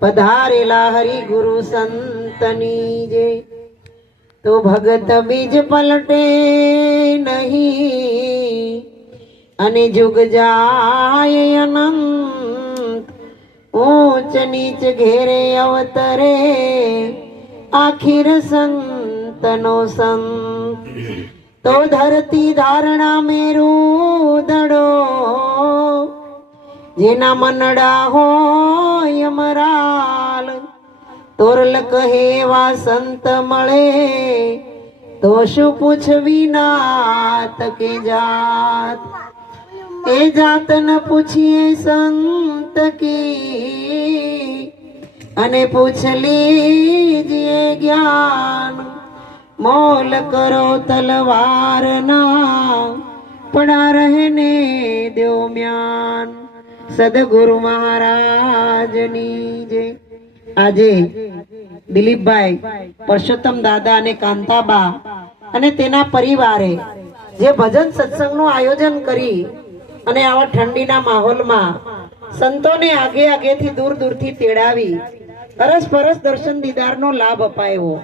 પધારેલા હરિ ગુરુ સંતની જે તો ભગત બીજ પલટે નહીં અને જુગ જાય અનંત ઊંચ નીચ ઘેરે અવતરે આખિર સંતનો સંત તો ધરતી ધારણા મેરુ દડો જેના મનડા હોય અમરાલ તોરલ કહેવા સંત મળે તો શું પૂછવી નાત કે જાત એ જાત ન પૂછીએ સંત કી અને પૂછ લીજીએ જ્ઞાન મોલ કરો તલવાર ના પડા રહેને દેવ મ્યાન સદગુરુ મહારાજની જય। આજે દિલીપભાઈ પરસોત્તમ દાદા અને કાંતાબા અને તેના પરિવારે જે ભજન સત્સંગનું આયોજન કરી અને આવા ઠંડીના માહોલમાં સંતોને આગે આગેથી દૂર દૂરથી તેડાવી અરસ પરસ દર્શન દીદારનો લાભ અપાયો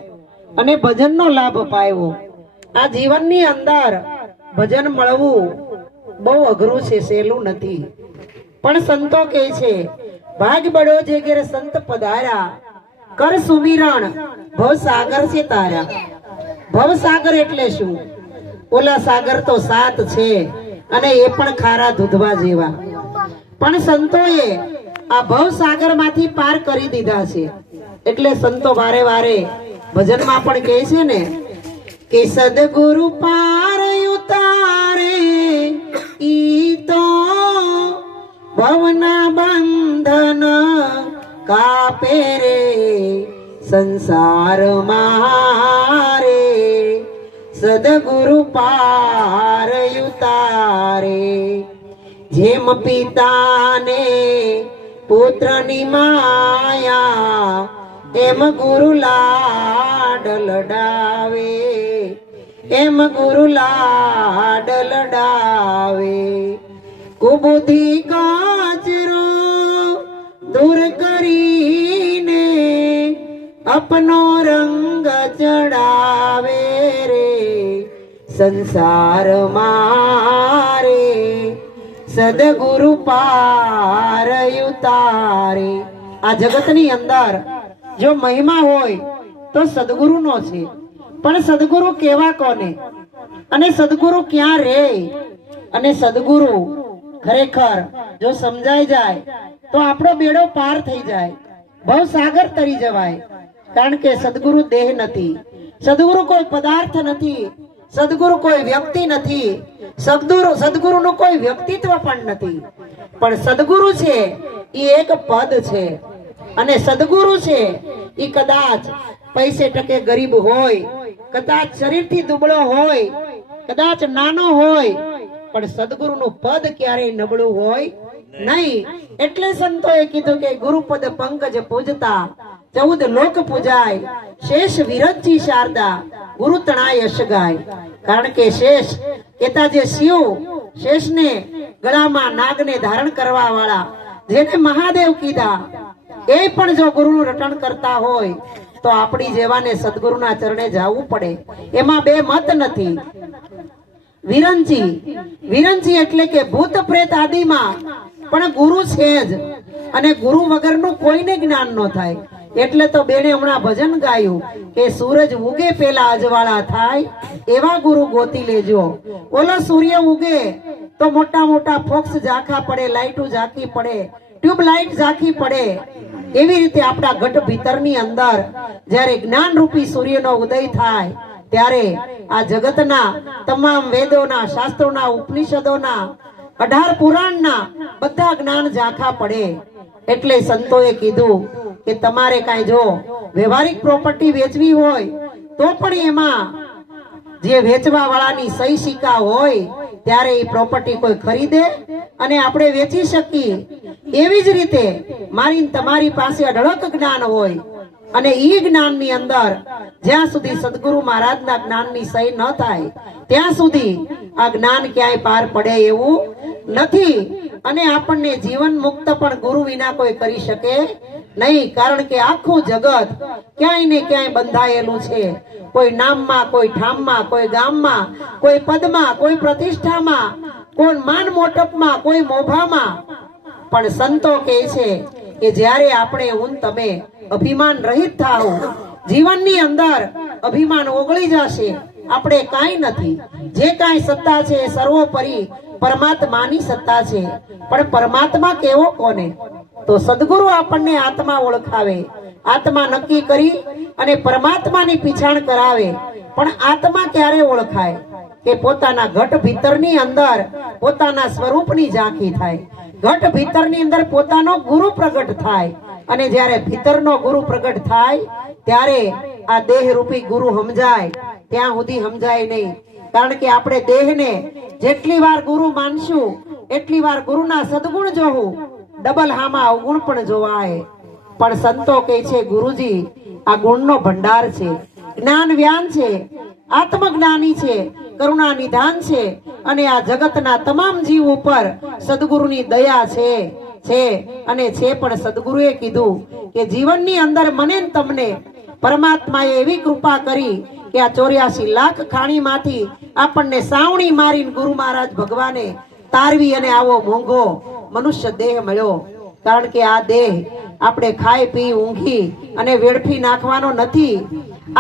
અને ભજનનો લાભ અપાયો। આ જીવનની અંદર ભજન મળવું બહુ અઘરું છે, સહેલું નથી, પણ સંતો કહે છે ભાગ બડો જે ઘેર સંત પધાર્યા કર સુમિરણ ભવસાગર છે તારા। ભવસાગર એટલે શું? ઓલા સાગર તો 7 છે અને એ પણ ખારા દૂધવા જેવા, પણ સંતોએ આ ભવસાગર માંથી પાર કરી દીધા છે। એટલે સંતો વારે વારે ભજનમાં પણ કહે છે ને કે સદગુરુ પાર ઉતારે ઈ તો ભવના બંધન કાપે રે સંસાર મારે સદગુરુ પાર ઉતારે। જેમ પિતાને પુત્રની માયા એમ ગુરુ લાડ લડાવે, એમ ગુરુ લાડ લડાવે। કુબુદ્ધિ કાચરો દૂર કરીને અપનો રંગ ચડાવે રે સંસાર મારે સદગુરુ પાર ઉતારે। આ જગતની અંદર જો મહિમા હોય તો સદગુરુનો છે, પણ સદગુરુ કેવા કોને અને સદગુરુ ક્યાં રે અને સદગુરુ ખરેખર જો સમજાઈ જાય તો આપણો બેડો પાર થઈ જાય, ભવસાગર તરી જવાય। કારણ કે સદગુરુ દેહ નથી, સદગુરુ કોઈ પદાર્થ નથી, સદગુરુ કોઈ વ્યક્તિ નથી, સદગુરુનું કોઈ વ્યક્તિત્વ પણ નથી, પણ સદગુરુ છે એ એક પદ છે। અને સદગુરુ છે એ કદાચ પૈસે ટકે ગરીબ હોય, કદાચ શરીરથી દુબળો હોય, કદાચ નાનો હોય, પણ સદગુરુનું પદ ક્યારેય નબળું હોય નહીં। એટલે સંતોએ કીધું કે ગુરુપદ પંકજ પૂજતા 14 લોક પૂજાય, શેષ વિરતજી શારદા ગુરુ તણાય યશ ગાય। કારણ કે શેષ કેતા જે શિવ શેષને ગળામાં નાગને ધારણ કરવા વાળા જેને મહાદેવ કીધા એ પણ જો ગુરુનું રટણ કરતા હોય તો આપણી જેવાને સદગુરુના ચરણે જવું પડે, એમાં બે મત નથી। વિરંચી એટલે કે ભૂત પ્રેત આદિમાં પણ ગુરુ છે જ, અને ગુરુ વગરનું કોઈને જ્ઞાન ન થાય। એટલે તો બેને હમણાં ભજન ગાયું કે સૂરજ ઉગે પેલા અજવાળા થાય એવા ગુરુ ગોતી લેજો। ઓલો સૂર્ય ઉગે તો મોટા મોટા ફોક્સ ઝાંખા પડે, લાઈટો ઝાંખી પડે, ટ્યુબલાઇટ ઝાંખી પડે, એવી રીતે આપણા ઘટ ભીતરની અંદર જ્યારે જ્ઞાન રૂપી સૂર્યનો ઉદય થાય ત્યારે આ જગતના તમામ વેદોના, શાસ્ત્રોના, ઉપનિષદોના, 18 પુરાણના બધા જ્ઞાન ઝાંખા પડે। એટલે સંતોએ કીધું કે તમારે કાંઈ જો વ્યવહારિક પ્રોપર્ટી વેચવી હોય તો પણ એમાં જે વેચવા વાળાની સહી સિક્કા હોય ત્યારે એ પ્રોપર્ટી કોઈ ખરીદે અને આપણે વેચી શકીએ। એવી જ રીતે મારી તમારી પાસે અઢળક જ્ઞાન હોય અને ઈ જ્ઞાનની અંદર જ્યાં સુધી સદગુરુ મહારાજના જ્ઞાનની સહી ન થાય ત્યાં સુધી આ જ્ઞાન ક્યાંય પાર પડે એવું નથી। અને આપણને જીવન મુક્ત પણ ગુરુ વિના કોઈ કરી શકે નહીં, કારણ કે આખું જગત ક્યાંય ને ક્યાંય બંધાયેલું છે. કોઈ નામમાં, કોઈ ઠામમાં, કોઈ ગામમાં, કોઈ પદમાં, કોઈ પ્રતિષ્ઠામાં, કોઈ માન મોટપમાં, કોઈ મોભામાં. પણ સંતો કહે છે કે જ્યારે આપણે હું તમે અભિમાન રહિત થાવ, જીવનની અંદર અભિમાન ઓગળી જશે. આપણે કાંઈ નથી, જે કાંઈ સત્તા છે એ સર્વોપરી પરમાત્માની સત્તા છે. પણ પરમાત્મા કેવો કોને? તો સદગુરુ આપણને આત્મા ઓળખાવે, આત્મા નક્કી કરી અને પરમાત્માની પીછાણ કરાવે. પણ આત્મા ક્યારે ઓળખાય? કે પોતાના ઘટ ભીતરની અંદર પોતાના સ્વરૂપની ઝાંખી થાય, ઘટ ભીતરની અંદર પોતાનો ગુરુ પ્રગટ થાય. અને જ્યારે ભીતરનો ગુરુ પ્રગટ થાય ત્યારે આ દેહ રૂપી ગુરુ સમજાય. ત્યાં સુધી સમજાય નહીં, કારણ કે આપણે દેહને જેટલી વાર ગુરુ માનશું એટલી વાર ગુરુના સદગુણ જોવું, ડબલ હામાં અવગુણ પણ જોવાય. પણ સંતો કહે છે ગુરુજી આ ગુણનો ભંડાર છે, જ્ઞાન વ્યાન છે, આત્મજ્ઞાની છે, કરુણા નિધાન છે. અને આ જગતના તમામ જીવ ઉપર સદગુરુની દયા છે અને છે. પણ સદગુરુએ કીધું કે જીવનની અંદર મને ને તમને પરમાત્માએ એવી કૃપા કરી કે આ 84 લાખ ખાણીમાંથી આપણને સાવણી મારીને ગુરુ મહારાજ ભગવાને તારવી અને આવો મોંઘો મનુષ્ય દેહ મળ્યો. કારણ કે આ દેહ આપણે ખાઈ પી ઊંઘી અને વેડફી નાખવાનો નથી.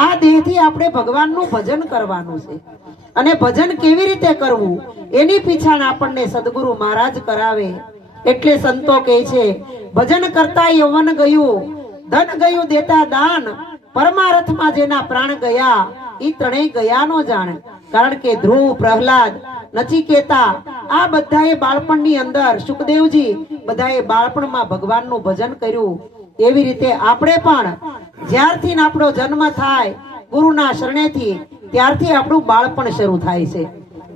આ દેહથી આપણે ભગવાનનું ભજન કરવાનું છે. અને ભજન કેવી રીતે કરવું એની પીછાણ આપણને સદગુરુ મહારાજ કરાવે. એટલે સંતો કહે છે ભજન કરતા યવન ગયું, ધન ગયું દેતા દાન, પરમાર્થમાં જેના પ્રાણ ગયા ઈ ત્રણેય ગયા નો જાણે. કારણ કે ધ્રુવ, પ્રહલાદ, નચિકેતા આ બધાએ બાળપણની અંદર, સુખદેવજી બધાએ બાળપણમાં ભગવાનનું ભજન કર્યું. એવી રીતે આપણે પણ જ્યારથી આપણો જન્મ થાય ગુરુના શરણેથી ત્યારથી આપણું બાળપણ શરૂ થાય છે.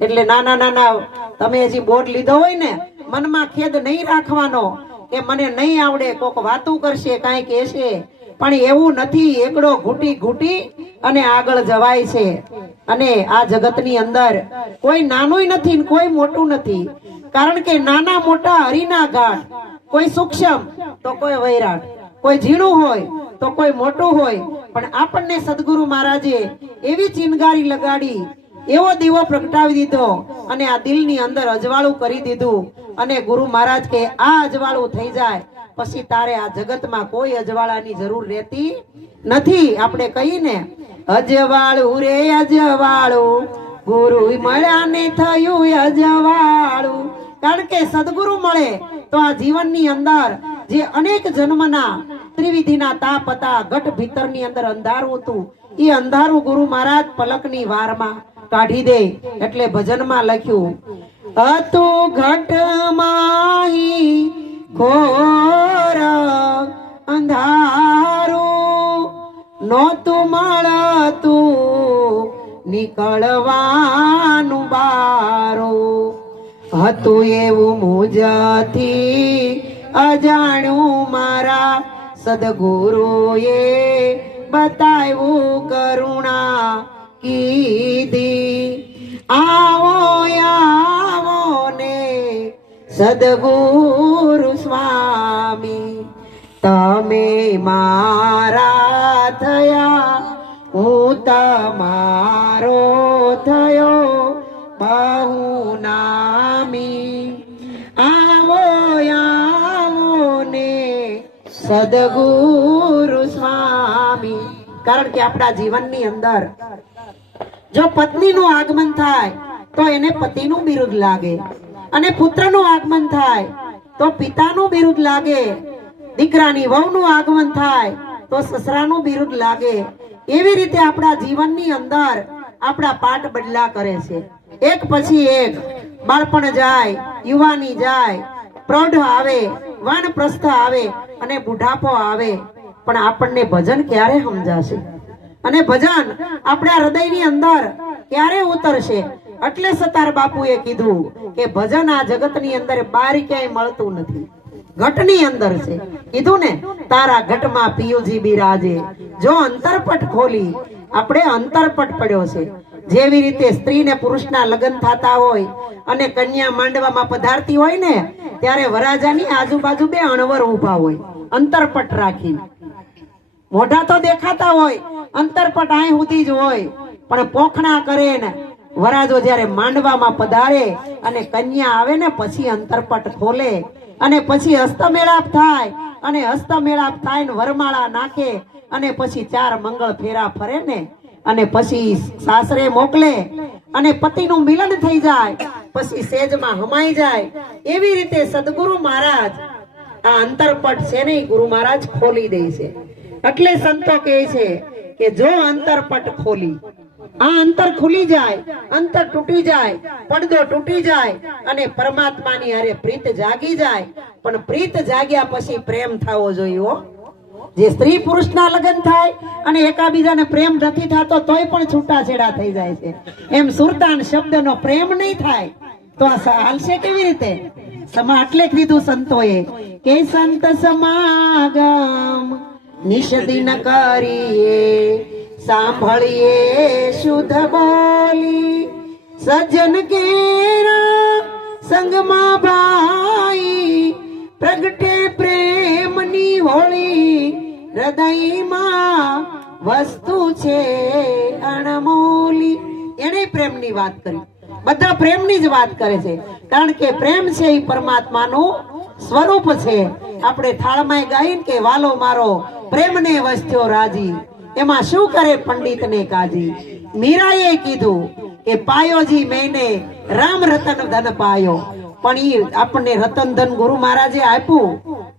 એટલે નાના નાના તમે હજી બોર્ડ લીધો હોય ને, મનમાં ખેદ નહીં રાખવાનો કે મને નહીં આવડે, કોક વાતું કરશે, કાંઈ કહેશે. પણ એવું નથી, એકડો ઘૂંટી ઘૂંટી અને આગળ જવાય છે. અને આ જગતની અંદર કોઈ નાનું નથી ને કોઈ મોટું નથી. કારણ કે નાના મોટા હરિના ઘાટ, કોઈ સૂક્ષ્મ તો કોઈ વૈરાટ, કોઈ ઝીણું હોય તો કોઈ મોટું હોય. પણ આપણને સદગુરુ મહારાજે એવી ચિનગારી લગાડી, એવો દીવો પ્રગટાવી દીધો અને આ દિલની અંદર અજવાળું કરી દીધું. અને ગુરુ મહારાજ કે આ અજવાળું થઈ જાય પછી તારે આ જગતમાં કોઈ અજવાળાની જરૂર રહેતી નથી. આપણે કહીને અજવાળું રે અજવાળું, ગુરુ મળ્યા ને થયું અજવાળું. કારણ કે સદગુરુ મળે તો આ જીવનની અંદર જે અનેક જન્મના ત્રિવિધિના તાપ હતા, ઘટ ભીતરની અંદર અંધારું હતું, એ અંધારું ગુરુ મહારાજ પલકની વારમાં કાઢી દે. એટલે ભજનમાં લખ્યું હતું ઘટમાં ઘોર અંધારું, નોતું મળતું નીકળવાનું બારું, હતું એવું મુજથી અજાણ્યું મારા સદગુરુએ બતાવ્યું કરુણા કીધી. આવો આવો ને સદગુરુ સ્વામી, તમે મારા થયા હું તમારો થયો બહુ નામી. આવો આવો ને સદગુરુ સ્વામી. કારણ કે આપણા જીવનની અંદર જો પત્નીનું આગમન થાય તો એને પતિનું બિરુદ લાગે, અને પુત્રનું આગમન થાય તો પિતાનું બિરુદ લાગે, દીકરાની વહુનું આગમન થાય તો સસરાનું બિરુદ લાગે. એવી રીતે આપણા જીવનની અંદર આપણા પાઠ બદલા કરે છે. એક પછી એક બાળપણ જાય, યુવાની જાય, પ્રૌઢ આવે, વાનપ્રસ્થ આવે અને બુઢાપો આવે. પણ આપણને ભજન ક્યારે સમજાશે અને ભજન આપણા હૃદયની અંદર ક્યારે ઉતરશે? એટલે સતાર બાપુએ કીધું કે ભજન આ જગતની અંદર બહાર ક્યાંય મળતું નથી, ઘટની અંદર છે. કીધું ને તારા ઘટમાં પિયુજી બિરાજે. જો અંતરપટ ખોલી, આપણે અંતરપટ પડ્યો છે. જેવી રીતે સ્ત્રી ને પુરુષના લગ્ન થતા હોય અને કન્યા માંડવામાં પધારતી હોય ને, ત્યારે વરાજાની આજુબાજુ બે અણવર ઉભા હોય. અંતરપટ રાખીને. મોઢા તો દેખાતા હોય, અંતરપટ અહીં સુધી જ હોય, પણ પોખણા કરે ને વરાજો જ્યારે માંડવામાં પધારે અને કન્યા આવે ને પછી અંતરપટ ખોલે અને પછી હસ્તમેળાપ થાય અને હસ્તમેળાપ થાય ને વરમાળા નાખે અને પછી 4 મંગળ ફેરા ફરે ને અને પછી સાસરે મોકલે અને પતિનું મિલન થઈ જાય, પછી સેજમાં હમાઈ જાય. એવી રીતે સદગુરુ મહારાજ આ અંતરપટ છે ને ગુરુ મહારાજ ખોલી દે છે. એટલે સંતો કહે છે કે જો અંતરપટ ખોલી, આ અંતર ખુલી જાય, અંતર તૂટી જાય, પડદો તૂટી જાય અને પરમાત્માની હારે પ્રીત જાગી જાય. પણ પ્રીત જાગ્યા પછી પ્રેમ થવો જોઈએ હો. જે સ્ત્રી પુરુષના લગ્ન થાય અને એકાબીજાને પ્રેમ નથી થતો તોય પણ છૂટાછેડા થઈ જાય છે, એમ સુરતાન શબ્દનો પ્રેમ નહીં થાય તો આ હાલશે કેવી રીતે? એટલે કીધું સંતોએ કે સંત સમાગમ નિષદિન કરીએ, સાંભળીએ શુદ્ધ બોલી, સજ્જન કેરા સંગમાં ભાઈ, પ્રગટે પ્રેમની હોળી, હૃદયમાં વસ્તુ છે અણમોલી. એને પ્રેમની વાત કરી, બધા પ્રેમની જ વાત કરે છે, કારણ કે પ્રેમ છે એ પરમાત્માનું સ્વરૂપ છે. આપણે થાળમાં ગાઈને કે વાલો મારો પ્રેમને વસ્યો રાજી, એમાં શું કરે પંડિતને કાજી. મીરાએ કીધું કે પાયોજી મેને રામ રતન ધન પાયો, પણ ઈ આપણને રતન ધન ગુરુ મહારાજે આપ્યું,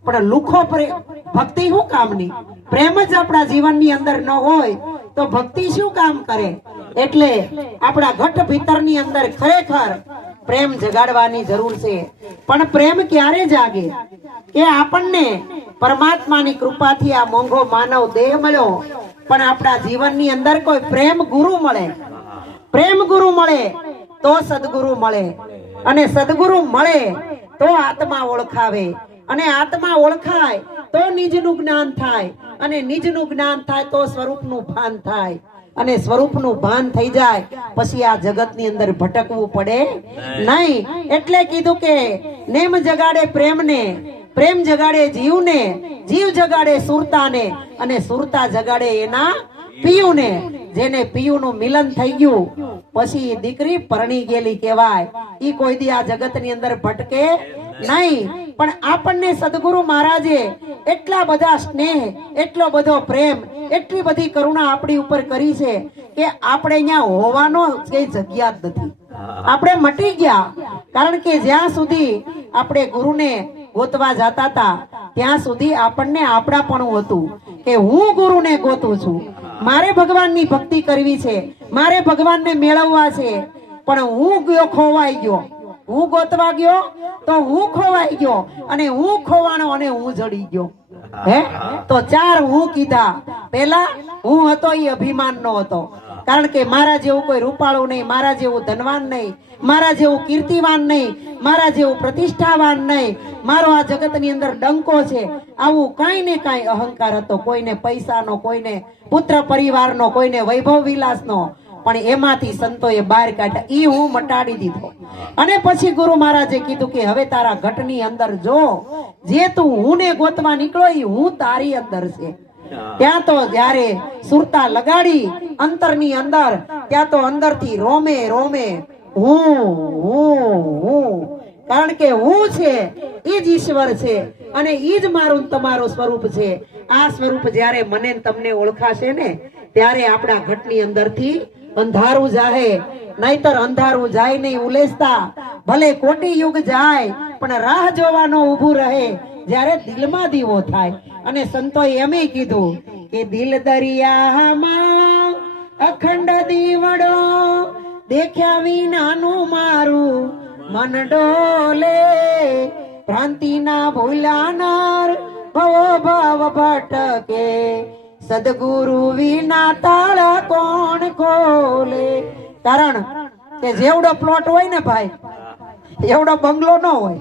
પણ લુખો ભક્તિ શું કામની? પ્રેમ જ આપણા જીવનની અંદર ન હોય તો ભક્તિ શું કામ કરે? એટલે આપણા ઘટ ભીતરની અંદર ખરેખર પ્રેમ જગાડવાની જરૂર છે. પણ પ્રેમ ક્યારે જાગે? કે આપણને પરમાત્માની કૃપાથી આ મોંઘો માનવ દેહ મળ્યો, પણ આપણા જીવનની અંદર કોઈ પ્રેમ ગુરુ મળે, પ્રેમ ગુરુ મળે તો સદગુરુ મળે, અને સદગુરુ મળે તો આત્મા ઓળખાવે, અને આત્મા ઓળખાય તો નિજનું જ્ઞાન થાય, અને નિજનું જ્ઞાન થાય તો સ્વરૂપનું ભાન થાય, અને સ્વરૂપનું ભાન થઈ જાય પછી આ જગતની અંદર ભટકવું પડે નહીં. એટલે કીધું કે નેમ જગાડે પ્રેમને, પ્રેમ જગાડે જીવને, જીવ જગાડે સુરતાને, અને સુરતા જગાડે એના પિયુને. જેને પિયુનું મિલન થઈ ગયું પછી દીકરી પરણી ગયેલી કહેવાય. ઈ કોઈ દી આ જગતની અંદર ભટકે નહીં. પણ આપણને સદગુરુ મહારાજે એટલા બધા સ્નેહ, એટલો બધો પ્રેમ, એટલી બધી કરુણા આપણી ઉપર કરી છે કે આપણે અહીંયા હોવાનો કઈ જગ્યા જ નથી. આપણે મટી ગયા, કારણ કે જ્યાં સુધી આપણે ગુરુને ગોતવા જતા હતા ત્યાં સુધી આપણને આપણાપણું હતું કે હું ગુરુને ગોતું છું, મારે ભગવાનની ભક્તિ કરવી છે, મારે ભગવાનને મેળવવા છે. પણ હું ગયો ખોવાઈ ગયો, હું ગોતવા ગયો તો હું ખોવાઈ ગયો, અને હું ખોવાનો અને હું જડી ગયો. હે તો 4 હું કીધા. પેલા હું હતો એ અભિમાન નો હતો, કારણ કે મારા જેવું કોઈ રૂપાળું નહીં, મારા જેવું ધનવાન નહીં, મારા જેવું કીર્તિવાન નહીં, મારા જેવું પ્રતિષ્ઠાવાન નહીં, મારો આ જગતની અંદર ડંકો છે, આવું કાંઈ ને કાંઈ અહંકાર હતો. કોઈને પૈસાનો, કોઈને પુત્ર પરિવારનો, કોઈને વૈભવ વિલાસનો. પણ એમાંથી સંતોએ બહાર કાઢ્યા, ઈ હું મટાડી દીધો. અને પછી ગુરુ મહારાજે કીધું કે હવે તારા ઘટની અંદર જો જે તું હું ને ગોતવા નીકળો ઈ હું તારી અંદર છે. ત્યાં તો જયારે સુરતા લગાડી અંતરની અંદર, ત્યાં તો અંદરથી રોમે રોમે હું, કારણ કે હું છે ઈ જ ઈશ્વર છે, અને ઈ જ મારું તમારું સ્વરૂપ છે. આ સ્વરૂપ જયારે મને તમને ઓળખાશે ને ત્યારે આપણા ઘટની અંદરથી અંધારું જાહે, નહીતર અંધારું જાય નહીં ઉલેસતા. ભલે કોટી યુગ જાય પણ રાહ જોવાનો ઊભું રહે જ્યારે દિલમાં દીવો થાય. અને સંતોએ એમે કીધું કે દિલ દરિયામાં અખંડ દીવડો, દેખ્યા વિનાનું મારું મન ડોલે, ભ્રાંતિના ભૂલાનાર ભવો ભાવ ભટકે, સદગુરુ વિના તાળા કોણ ખોલે. કારણ કે જેવડો પ્લોટ હોય ને ભાઈ એવડો બંગલો ન હોય,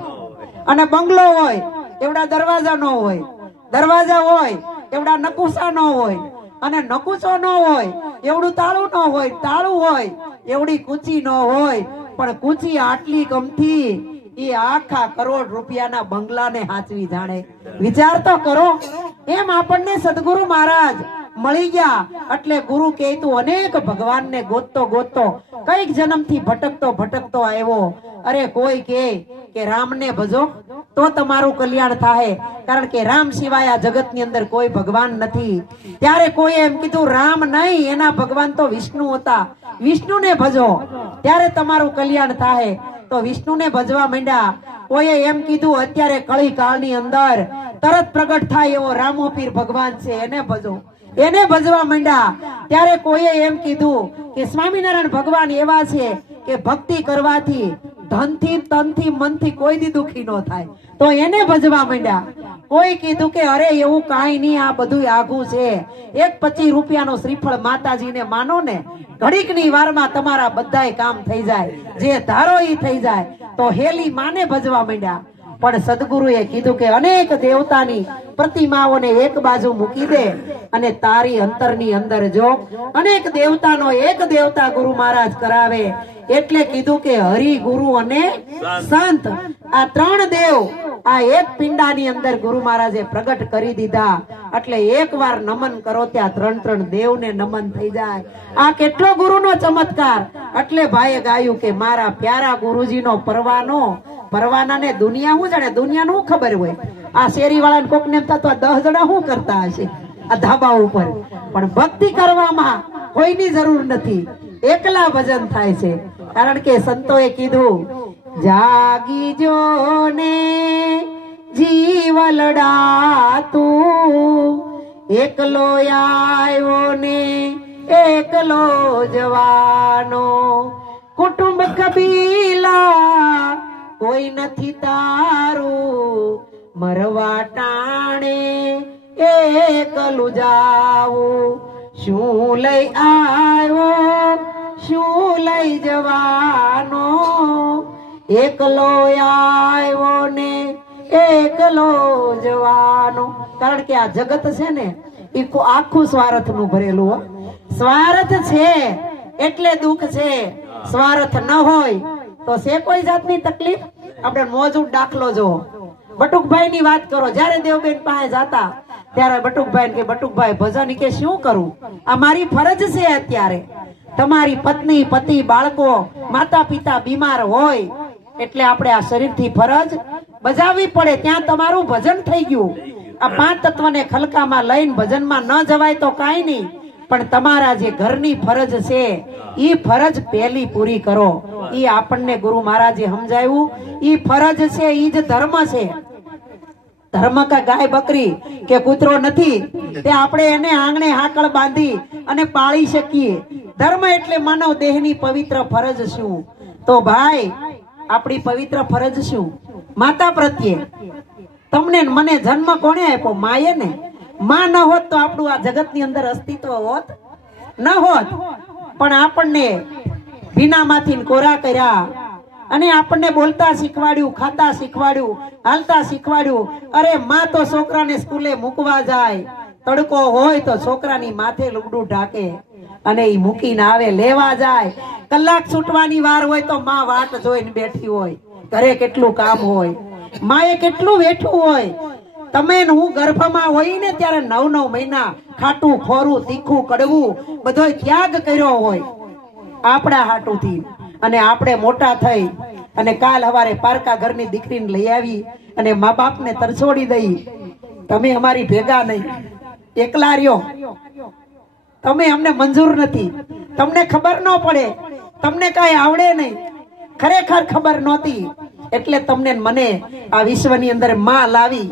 અને બંગલો હોય એવડા દરવાજા ન હોય, દરવાજા હોય એવડા નકુસા ન હોય, અને નકુસો ન હોય એવડું તાળું ન હોય, તાળું હોય એવડી કૂચી ન હોય. પણ કૂચી આટલી ગમતી એ આખા કરોડ રૂપિયાના બંગલાને હાચવી જાણે. વિચાર તો કરો. એમ આપણને સદગુરુ મહારાજ મળી ગયા એટલે ગુરુ કહે તું અનેક ભગવાનને ગોતતો ગોતતો કઈક જન્મથી ભટકતો આવ્યો. અરે કોઈ કે રામને ભજો તો તમારું કલ્યાણ થાય, કારણ કે રામ સિવાય આ જગતની અંદર કોઈ ભગવાન નથી. ત્યારે કોઈ એમ કીધું રામ નહીં, એના ભગવાન તો વિષ્ણુ હતા, વિષ્ણુને ભજો ત્યારે તમારું કલ્યાણ થાય. તો વિષ્ણુને ભજવા માંડ્યા. કોઈએ એમ કીધું અત્યારે કળી કાળની અંદર તરત પ્રગટ થાય એવો રામોપીર ભગવાન છે, એને ભજો, એને ભજવા માંડ્યા. ત્યારે કોઈએ એમ કીધું કે સ્વામિનારાયણ ભગવાન એવા છે કે ભક્તિ કરવાથી ધનથી તનથી મનથી કોઈ દી દુખી ન થાય, તો એને ભજવા માંડ્યા. કોઈ કીધું કે અરે એવું કાંઈ નહીં, આ બધું આઘું છે, 1 રૂપિયાનો શ્રીફળ માતાજીને માનો ને, ઘડીકની વારમાં તમારા બધાય કામ થઈ જાય, જે ધારો ઈ થઈ જાય. તો હેલી માને ભજવા માંડ્યા. પણ સદગુરુએ કીધું કે અનેક દેવતાની પ્રતિમાઓને એક બાજુ મૂકી દે અને તારી અંતરની અંદર જો અનેક દેવતાનો એક દેવતા ગુરુ મહારાજ કરાવે. એટલે કીધું કે હરિ, ગુરુ અને સંત, આ 3 દેવ આ એક પિંડાની અંદર ગુરુ મહારાજે પ્રગટ કરી દીધા. એટલે એકવાર નમન કરો ત્યાં 3 દેવને નમન થઈ જાય. આ કેટલો ગુરુનો ચમત્કાર. એટલે ભાઈએ ગાયું કે મારા પ્યારા ગુરુજીનો પરવાનો, પરવાનાને દુનિયા શું જાણે, દુનિયાનું શું ખબર હોય. આ શેરી વાળાને કોક ને એમ થતું આ 10 જણા શું કરતા હશે આ ધાબા ઉપર. પણ ભક્તિ કરવામાં કોઈની જરૂર નથી, એકલા ભજન થાય છે. કારણ કે સંતોએ કીધું જાગી જો ને જીવલડા તું, એકલો આવ્યો ને એકલો જવાનો, કુટુંબ કબીલા કોઈ નથી તારું, મરવા ટાણે એકલું જાવું, શું લઈ આવ્યો શું લઈ જવાનો, એકલો આવ્યો ને એકલો જવાનો. કારણ કે આ જગત છે ને એ આખું સ્વાર્થ નું ભરેલું હો. સ્વાર્થ છે એટલે દુઃખ છે, સ્વાર્થ ન હોય તો છે કોઈ જાતની તકલીફ. આપણે મોજૂદ દાખલો જો બટુકભાઈ ની વાત કરો. જયારે દેવબેન પાસે જાતા ત્યારે બટુકભાઈ કે બટુકભાઈ ભજન કે શું કરું, આ મારી ફરજ છે. અત્યારે તમારી પત્ની પતિ બાળકો માતા પિતા બીમાર હોય એટલે આપણે આ શરીરથી ફરજ બજાવવી પડે. ત્યાં તમારું ભજન થઈ ગયું. આ 5 તત્વને ખલકામાં લઈને ભજનમાં ન જવાય તો કાંઈ નહીં, પણ તમારા જે ઘરની ફરજ છે ઈ ફરજ પહેલી પૂરી કરો. ઈ આપણને ગુરુ મહારાજે સમજાવ્યું. ઈ ફરજ છે, ઈ જ ધર્મ છે. ધર્મ કા ગાય બકરી કે કૂતરો નથી, તે આપણે એને આંગણે હાકળ બાંધી અને પાળી શકીએ. ધર્મ એટલે માનવ દેહની પવિત્ર ફરજ શું? તો ભાઈ આપણી પવિત્ર ફરજ શું? માતા પ્રત્યે. તમને મને જન્મ કોણે આપ્યો? માએ ને. માં ન હોત તો આપણું આ જગતની અંદર અસ્તિત્વ હોત ન હોત. પણ આપણને ભીનામાંથી કોરા કર્યા અને આપણને બોલતા શીખવાડ્યું, ખાતા શીખવાડ્યું, હાલતા શીખવાડ્યું. અરે માં તો છોકરાને સ્કૂલે મૂકવા જાય, તડકો હોય તો છોકરાની માથે લુગડું ઢાકે અને ઈ મૂકીને આવે, લેવા જાય. કલાક છૂટવાની વાર હોય તો માં વાટ જોઈને બેઠી હોય, ઘરે કેટલું કામ હોય, માએ કેટલું વેઠું હોય. તમે હું ગર્ભમાં હોય ને ત્યારે 9 મહિના ખાટું ખોરું તીખું કડવું બધો ત્યાગ કર્યો હોય આપણા હાટુથી. અને આપણે મોટા થઈ અને કાલ હવારે પારકા ઘરની દીકરીને લઈ આવી અને મા બાપને તરછોડી દઈ. તમે અમારી ભેગા નહીં, એકલા રહ્યો, તમે અમને મંજૂર નથી, તમને ખબર ન પડે, તમને કાંઈ આવડે નહીં, ખરેખર ખબર નહોતી એટલે તમને મને આ વિશ્વની અંદર માં લાવી.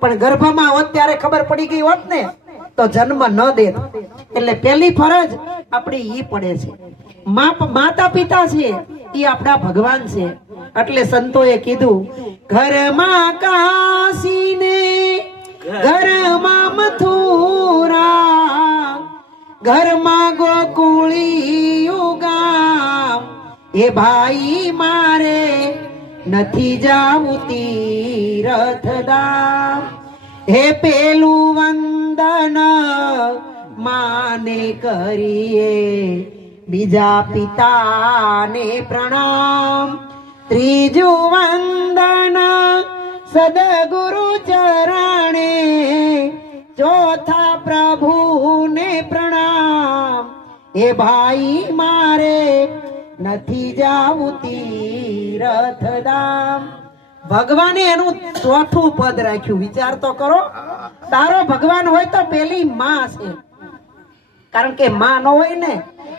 પણ ગર્ભમાં હોત ત્યારે ખબર પડી ગઈ હોત ને તો જન્મ ન દેત. એટલે પહેલી ફરજ આપણી ઈ પડે છે. માતા પિતા છે ઈ આપણા ભગવાન છે. એટલે સંતોએ કીધું ઘરમાં કાશી ને ઘરમાં મથુરા, ઘરમાં ગોકુળી ગામ, એ ભાઈ મારે નથી જાવું તીર્થધામ. હે પેલું વંદન માને કરીએ, બીજા પિતાને પ્રણામ, ત્રીજું વંદન વંદન સદગુરુ ચરણે, ચોથા પ્રભુને પ્રણામ. એ ભાઈ મારે નથી જાવું તીર્થધામ. ભગવાને એનું ચોથું પદ રાખ્યું. વિચાર તો કરો, તારો ભગવાન હોય તો પેલી માં છે, કારણ કે માં ન હોય ને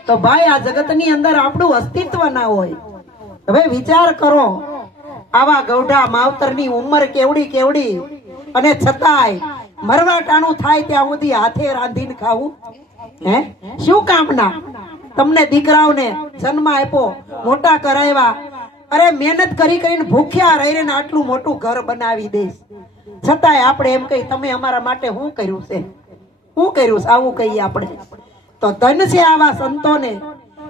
તો ભાઈ આ જગતની અંદર આપણું અસ્તિત્વ ના હોય. હવે વિચાર કરો, આવા ગૌઢા માવતરની ઉંમર કેવડી કેવડી, અને છતાંય મરવા ટાણું થાય ત્યાં સુધી હાથે રાંધીને ખાવું. હે શું કામના? તમને દીકરાઓને જન્મ આપ્યો, મોટા કરાવ્યા, અરે મહેનત કરી કરીને ભૂખ્યા રહીને આટલું મોટું ઘર બનાવી દઈશ, છતાંય આપણે એમ કહી તમે અમારા માટે શું કર્યું છે, શું કર્યું છે, આવું કહીએ આપણે. તો ધન છે આવા સંતોને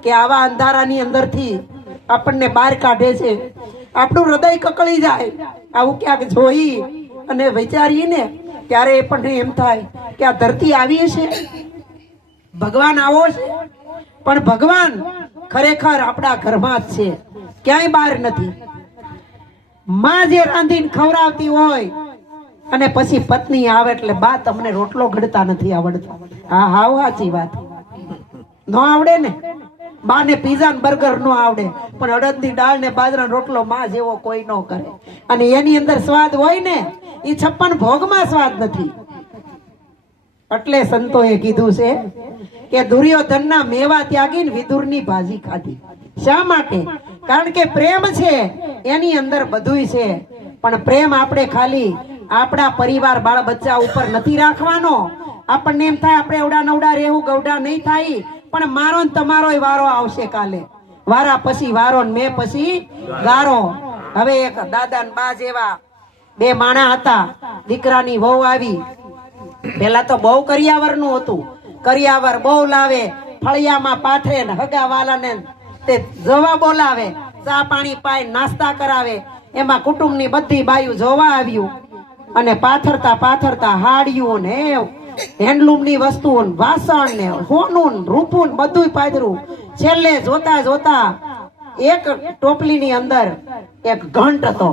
કે આવા અંધારાની અંદરથી આપણને બહાર કાઢે છે. આપણું હૃદય કકળી જાય આવું ક્યાંક જોઈ અને વિચારીને, ત્યારે એ પણ એમ થાય કે આ ધરતી આવી છે, ભગવાન આવો છે. પણ ભગવાન ખરેખર આપણા ઘરમાં જ છે, ક્યાંય બહાર નથી. માં જે રાંધીને ખવડાવતી હોય અને પછી પત્ની આવે એટલે બા તમને રોટલો ઘડતા નથી આવડતો. હા હાવ સાચી વાત. ન આવડે ને બાને પીઝા ને બર્ગર નો આવડે, પણ અડદની દાળ ને બાજરાનો રોટલો માં જેવો કોઈ ન કરે. અને એની અંદર સ્વાદ હોય ને, એ 56 ભોગમાં સ્વાદ નથી. એટલે સંતોએ કીધું છે કે દુર્યોધનના મેવા ત્યાગીને વિદુરની ભાજી ખાધી. શા માટે? કારણ કે પ્રેમ છે એની અંદર બધુંય છે, પણ પ્રેમ આપણે ખાલી આપણા પરિવાર બાળ બચ્ચા ઉપર નથી રાખવાનો. આપણને એમ થાય આપણે એવડા નવડા રહેવું, ગૌડા નહીં થાય, પણ મારો ને તમારો વારો આવશે કાલે. વારા પછી વારો ને મેં પછી ગારો. હવે એક દાદા ને બા જેવા બે માણા હતા, દીકરાની વહુ આવી. પેલા તો બહુ કરિયાવર નું હતું, કરિયાવર બહુ લાવે, ફળિયામાં પાથરે ને હગા વાલાને તે જોવા બોલાવે, ચા પાણી પાય, નાસ્તા કરાવે. એમાં કુટુંબની બધી બાયું જોવા આવ્યું, અને પાથરતા પાથરતા હાડિયું ને હેન્ડલૂમ ની વસ્તુઓ, વાસણ ને સોનું રૂપું બધું પાથરું. છેલ્લે જોતા જોતા એક ટોપલી ની અંદર એક ઘંટ હતો.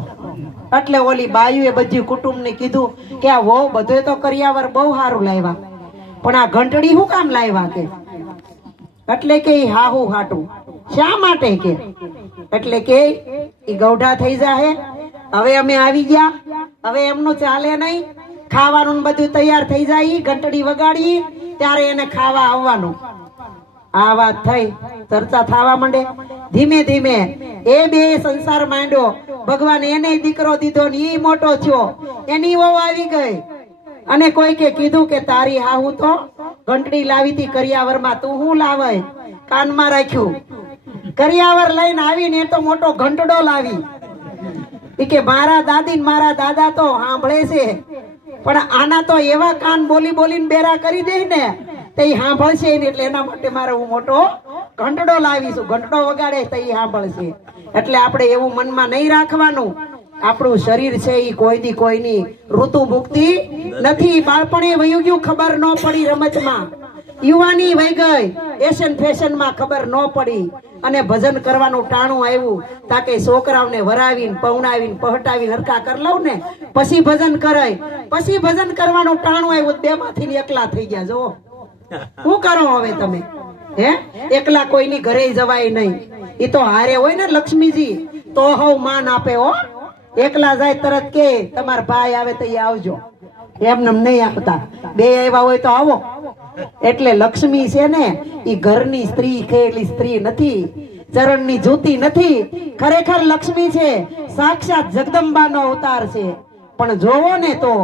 એટલે ઓલી બાયુએ બધી કુટુંબ ને કીધું કે આ વહુ બધું તો કરિયાવર બહુ સારું લાવ્યા, પણ આ ઘંટડી શું કામ લાવ્યા કે? એટલે કે હાહુ હાટું. શા માટે કે? એટલે કે ઈ ગૌઢા થઈ જાહે, હવે અમે આવી ગયા, હવે એમનું ચાલે નહીં, ખાવાનું બધું તૈયાર થઈ જાય, ઘંટડી વગાડી ત્યારે એને ખાવા આવવાનું. આ વાત થઈ, ચર્ચા થવા માંડે. ધીમે ધીમે એ બે સંસાર માંડ્યો. ભગવાન એને દીકરો દીધો ને ઈ મોટો થયો, એની વહુ આવી ગઈ. અને કોઈ કે કીધું કે તારી હાહુ તો ઘંટડી લાવી હતી કરિયાવરમાં, તું શું લાવે? કાનમાં રાખ્યું. કરિયાવર લઈને આવીને તો મોટો ઘંટડો લાવી. કે મારા દાદી ને મારા દાદા તો સાંભળે છે, પણ આના તો એવા કાન બોલી બોલીને બેરા કરી દે ને તે સાંભળશે ને, એટલે એના માટે મારે હું મોટો ઘંટડો લાવીશું. ઘંટડો વગાડે તો એ સાંભળશે. એટલે આપણે એવું મનમાં નહીં રાખવાનું. આપણું શરીર છે એ કોઈ દી કોઈની ઋતુ મુક્તિ નથી. બાળપણે વયું ગયું, ખબર ન પડી રમતમાં. યુવાની વહી ગઈ, એશન ફેશન માં ખબર ન પડી, અને ભજન કરવાનું ટાણું આવ્યું. તાકે છોકરાઓને વરાવીને પવણાવીને પહટાવીને હરખા કરી લઉં ને પછી ભજન કરાય. પછી ભજન કરવાનું ટાણું આવ્યું, બે માંથી એકલા થઈ ગયા. જો શું કરો હવે તમે? હે એકલા કોઈની ઘરે જવાય નહીં. એ તો હારે હોય ને લક્ષ્મીજી તો હવ માન આપે. હો એકલા જાય તરત કે તમારા ભાઈ આવે તો આવજો, એમને નહીં આપતા. બે આવ્યા હોય તો આવો. એટલે લક્ષ્મી છે ને એ ઘરની સ્ત્રી ખેલી સ્ત્રી નથી, ચરણની જૂતી નથી. ખરેખર લક્ષ્મી છે, સાક્ષાત જગદંબાનો અવતાર છે. પણ જોવો ને તો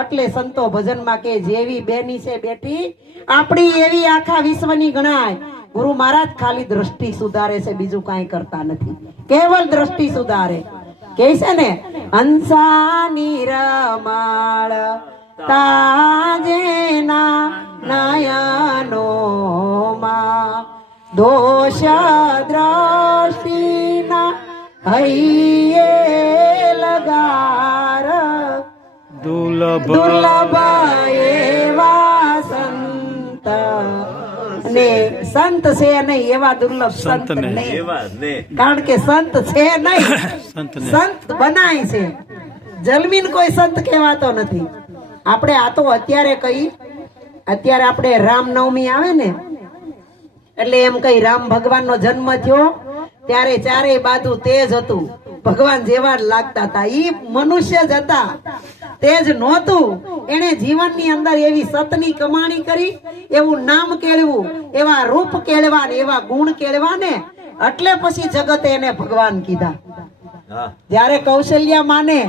એટલે સંતો ભજનમાં કે જેવી બેની છે બેટી આપણી એવી આખા વિશ્વની ગણાય. ગુરુ મહારાજ ખાલી દ્રષ્ટિ સુધારે છે, બીજું કાંઈ કરતા નથી, કેવલ દ્રષ્ટિ સુધારે. કે છે ને હંસાની રમાળ તાજેના નયનો માં દોષ દ્રષ્ટિના હૈયે લગાર દુર્લભ એવા સંત ને સંત છે નહીં એવા દુર્લભ સંત નહીં, કારણ કે સંત છે નહીં, સંત બનાય છે, જન્મીને કોઈ સંત કહેવાતો નથી. આપણે આ તો અત્યારે આપણે રામનવમી આવે ને એટલે એમ કઈ રામ ભગવાન નો જન્મ થયો ત્યારે ચારેય બાજુ તેજ હતું, ભગવાન જેવા જ લાગતા હતા. ઈ મનુષ્ય જ હતા, તેજ નહોતું. એને જીવનની અંદર એવી સતની કમાણી કરી, એવું નામ કેળવું, એવા રૂપ કેળવા ને એવા ગુણ કેળવા ને એટલે પછી જગતે એને ભગવાન કીધા. જ્યારે કૌશલ્યા માને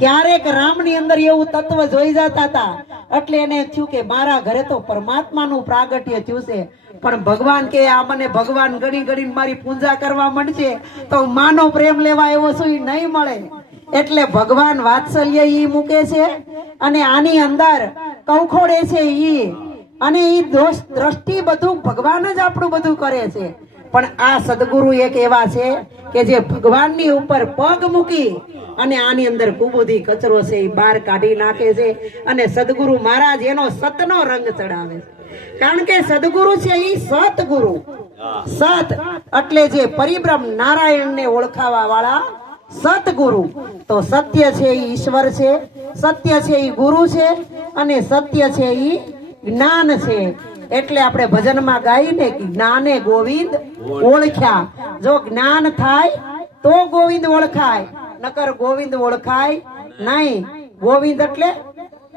ક્યારેક રામની અંદર એવું તત્વ જોઈ જતા હતા એટલે એને થયું કે મારા ઘરે તો પરમાત્માનું પ્રાગટ્ય થયું છે, પણ ભગવાન કે આ મને ભગવાન ગણી ગણીને મારી પૂજા કરવા માંડશે તો માનો પ્રેમ લેવા એવો શું નહીં મળે. એટલે ભગવાન વાત્સલ્ય ઈ મૂકે છે અને આની અંદર કૌખોડે છે ઈ, અને ઈ દ્રષ્ટિ બધું ભગવાન જ આપણું બધું કરે છે. પણ આ સદગુરુ એક એવા છે કે જે ભગવાનની ઉપર પગ મૂકી અને આની અંદર કુબુધી કચરો છે એ બહાર કાઢી નાખે છે, અને સદગુરુ મહારાજ એનો સતનો રંગ ચડાવે છે. કારણ કે સદગુરુ છે એ સતગુરુ, સત એટલે જે પરિબ્રહ્મ નારાયણને ઓળખાવા વાળા સતગુરુ. તો સત્ય છે એ ઈશ્વર છે, સત્ય છે એ ગુરુ છે, અને સત્ય છે એ જ્ઞાન છે. એટલે આપણે ભજનમાં ગાઈને કે જ્ઞાને ગોવિંદ ઓળખ્યા. જો જ્ઞાન થાય તો ગોવિંદ ઓળખાય, નકર ગોવિંદ ઓળખાય નહીં. ગોવિંદ એટલે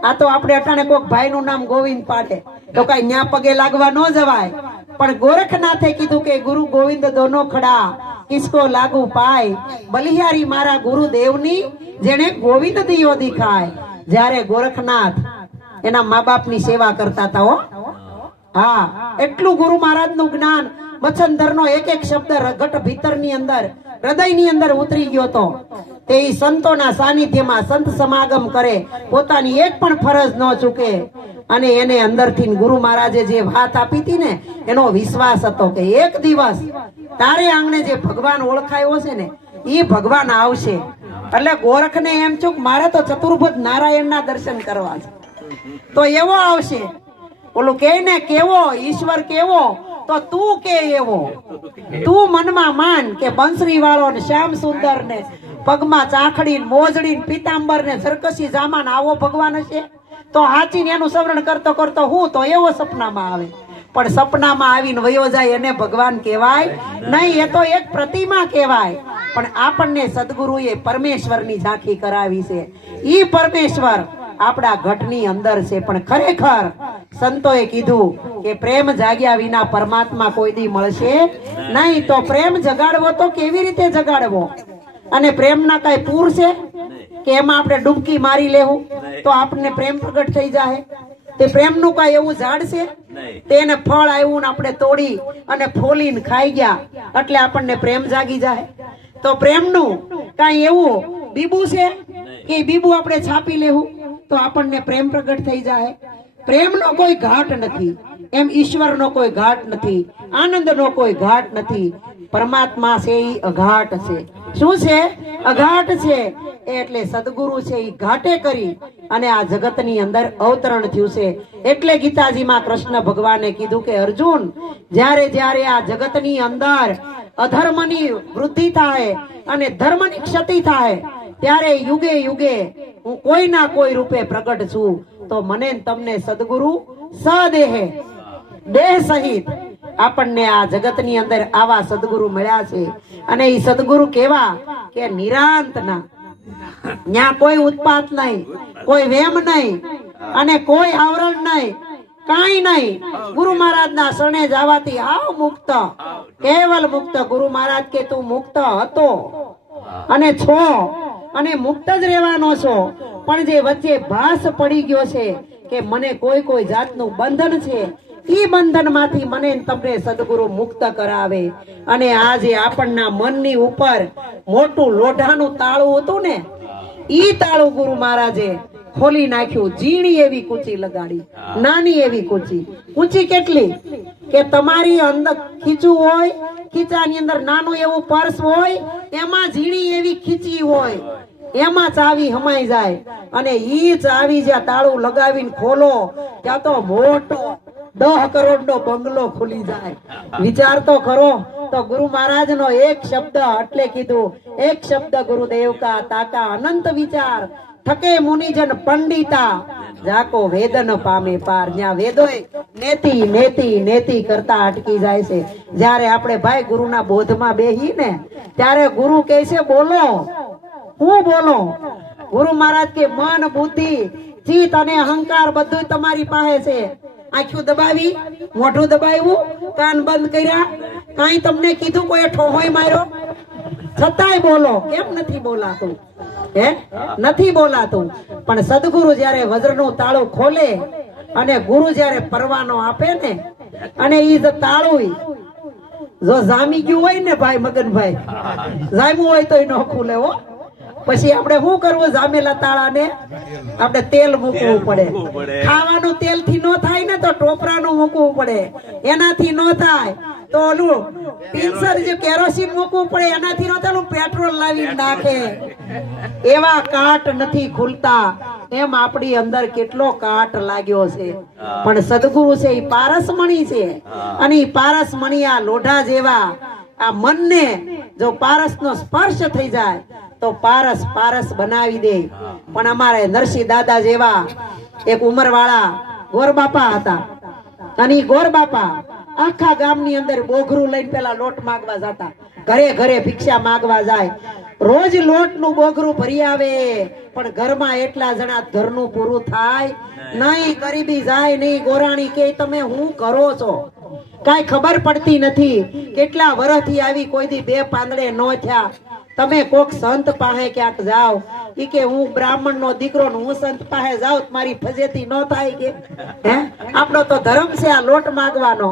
આ તો આપણે અટાણે કોઈક ભાઈ નું નામ ગોવિંદ પાડે તો કઈ ન્યા પગે લાગવા ન જવાય, પણ ગોરખનાથે કીધું કે ગુરુ ગોવિંદ દોનો ખડા કિસકો લાગુ પાય, બલિહારી મારા ગુરુદેવની જેને ગોવિંદ દિયો દિખાય. જ્યારે ગોરખનાથ એના મા બાપ ની સેવા કરતા હતા હો, હા, એટલું ગુરુ મહારાજ નું જ્ઞાન વચનધર નો એક એક શબ્દ રગટ ભીતર ની અંદર હૃદય ની અંદર ઉતરી ગયો તો તે સંતોના સાનિધ્યમાં સંત સમાગમ કરે, પોતાની એક પણ ફરજ ન ચૂકે. અને એને અંદરથી ગુરુ મહારાજે જે વાત આપી હતી ને એનો વિશ્વાસ હતો કે એક દિવસ તારે આંગણે જે ભગવાન ઓળખાયો છે ને એ ભગવાન આવશે. એટલે ગોરખને એમ ચૂક મારે તો ચતુર્ભુજ નારાયણના દર્શન કરવા છે, તો એવો આવશે. ઓલું કે ને કેવો ઈશ્વર કેવો, તો તું કે એવો. તું મનમાં માન કે બંસરી વાળો ને શ્યામ સુંદર ને પગમાં ચાખડી મોજડી પીતાંબર ને સરકસી જામાન આવો ભગવાન હશે તો હાચીને એનું સ્મરણ કરતો કરતો હું તો એવો સપનામાં આવે. પણ સપનામાં આવીને વયો જાય એને ભગવાન કહેવાય નહીં, એ તો એક પ્રતિમા કહેવાય. પણ આપણને સદગુરુએ પરમેશ્વરની ઝાંખી કરાવી છે. ઈ પરમેશ્વર આપણા ઘટની અંદર છે. પણ ખરેખર સંતોએ કીધું કે પ્રેમ જાગ્યા વિના પરમાત્મા કોઈ દી મળશે નહીં. તો પ્રેમ જગાડવો તો કેવી રીતે જગાડવો? અને પ્રેમના કઈ પૂર છે કે એમાં આપણે ડૂબકી મારી લેવું તો આપણને પ્રેમ પ્રગટ થઈ જાય? તે પ્રેમનું કઈ એવું ઝાડ છે તેને ફળ આવ્યું ને આપણે તોડી અને ફોલીને ખાઈ ગયા એટલે આપણને પ્રેમ જાગી જાય? તો પ્રેમનું કઈ એવું બીબુ છે કે બીબુ આપણે છાપી લેવું તો આપણને પ્રેમ પ્રગટ થઈ જાય? પ્રેમનો કોઈ ઘાટ નથી, એમ ઈશ્વરનો કોઈ ઘાટ નથી, આનંદનો કોઈ ઘાટ નથી. પરમાત્મા છે એ અઘાટ છે. શું છે? અઘાટ છે. એટલે સદગુરુ છે એ ઘાટે કરી અને આ જગતની અંદર અવતરણ થયું છે. એટલે ગીતાજીમાં કૃષ્ણ ભગવાને કીધું કે અર્જુન, જ્યારે જ્યારે આ જગતની અંદર અધર્મની વૃદ્ધિ થાય અને ધર્મની ક્ષતિ થાય ત્યારે યુગે યુગે હું કોઈના કોઈ રૂપે પ્રગટ છું. તો મને તમને સદગુરુ સદેહે દેહ સહિત આપણને આ જગતની અંદર આવા સદગુરુ મળ્યા છે. અને એ સદગુરુ કેવા કે નિરાંતના, ત્યાં કોઈ ઉત્પાત નહીં, કોઈ વેમ નહીં અને કોઈ આવરણ નહીં, કાંઈ નહીં. ગુરુ મહારાજ ના શરણે જવાથી હાવ મુક્ત, કેવલ મુક્ત. ગુરુ મહારાજ કે તું મુક્ત હતો અને છો અને મુક્ત જ રહેવાનો છો, પણ જે વચ્ચે ભાસ પડી ગયો છે કે મને કોઈ કોઈ જાતનું બંધન છે, ઈ બંધન માંથી મને તમને સદગુરુ મુક્ત કરાવે. અને આજે આપણના મનની ઉપર મોટું લોઢાનું તાળું હતું ને ઈ તાળું ગુરુ મહારાજે ખોલી નાખ્યું. ઝીણી એવી કૂચી લગાડી, નાની એવી કૂચી. કૂચી કેટલી કે તમારી અંદર ખીચું હોય, ખીચાની અંદર નાનું એવું પર્સ હોય, એમાં ઝીણી એવી ખીચી હોય, એમાં ચાવી હમાઈ જાય. અને ઈ ચાવી જ્યાં તાળું લગાવીને ખોલો ત્યાં તો મોટો 10 કરોડનો બંગલો ખુલી જાય. વિચાર તો કરો. તો ગુરુ મહારાજ નો એક શબ્દ એટલે કીધું, એક શબ્દ ગુરુદેવ કા તાકા અનંત વિચાર થકે મુનિજન પંડિતા જાકો વેદન પામે પાર. જ્યાં વેદોય નેતિ નેતિ નેતિ કરતા અટકી જાય છે, જ્યારે આપણે ભાઈ ગુરુના બોધમાં બેહી ને ત્યારે ગુરુ કહે છે બોલો. હું બોલો? ગુરુ મહારાજ કે મન બુદ્ધિ ચિત્ત અને અહંકાર બધું તમારી પાસે છે. આંખું દબાવી, મોઢું દબાવ્યું, કાન બંધ કર્યા, કાંઈ તમને કીધું કોઈ ઠોહોય માર્યો? છતાંય બોલો. કેમ નથી બોલાતું? હે, નથી બોલાતું. પણ સદગુરુ જયારે વજ્રનું તાળું ખોલે અને ગુરુ જયારે પરવાનો આપે ને, અને ઈ તાળું જો જામી ગયું હોય ને ભાઈ મગનભાઈ, જામ્યું હોય તો ન ખુલે હો. પછી આપણે શું કરવું? જામેલા તાળાને આપણે તેલ મૂકવું પડે. ખાવાનું તેલ થી ન થાય ને તો ટોપરાનું મૂકવું પડે. એનાથી ન થાય તો ઓલું પિન્સર જે કેરોસીન મૂકવું પડે. એનાથી ન થાય પેટ્રોલ લાવી નાખે. એવા કાટ નથી ખુલતા. એમ આપણી અંદર કેટલો કાટ લાગ્યો છે. પણ સદગુરુ છે એ પારસમણી છે, અને એ પારસમણી આ લોઢા જેવા આ મનને જો પારસનો સ્પર્શ થઈ જાય તો પારસ પારસ બનાવી દે. પણ અમારે નરસિંહ દાદા જેવા એક ઉંમરવાળા ગોરબાપા હતા, અને ગોરબાપા આખા ગામની અંદર બોઘરું લઈને પેલા લોટ માંગવા જતા. ઘરે ઘરે ભિક્ષા માંગવા જાય. રોજ લોટનું બોઘરું ભરી આવે, પણ ઘરમાં એટલા જણા ઘરનું પૂરું થાય નહીં. ગરીબી જાય નહીં. ગોરાણી કે તમે શું કરો છો? કાંઈ ખબર પડતી નથી. કેટલા વર્ષથી આવી કોઈ દી 2 પાંદડે ન થયા. તમે કોક સંત પાસે ક્યાંક જાઓ. ઈ કે હું બ્રાહ્મણ નો દીકરો ને હું સંત પાસે જાઉં મારી ફજેતી ન થાય કે? હે, આપણો તો ધર્મ છે આ લોટ માંગવાનો.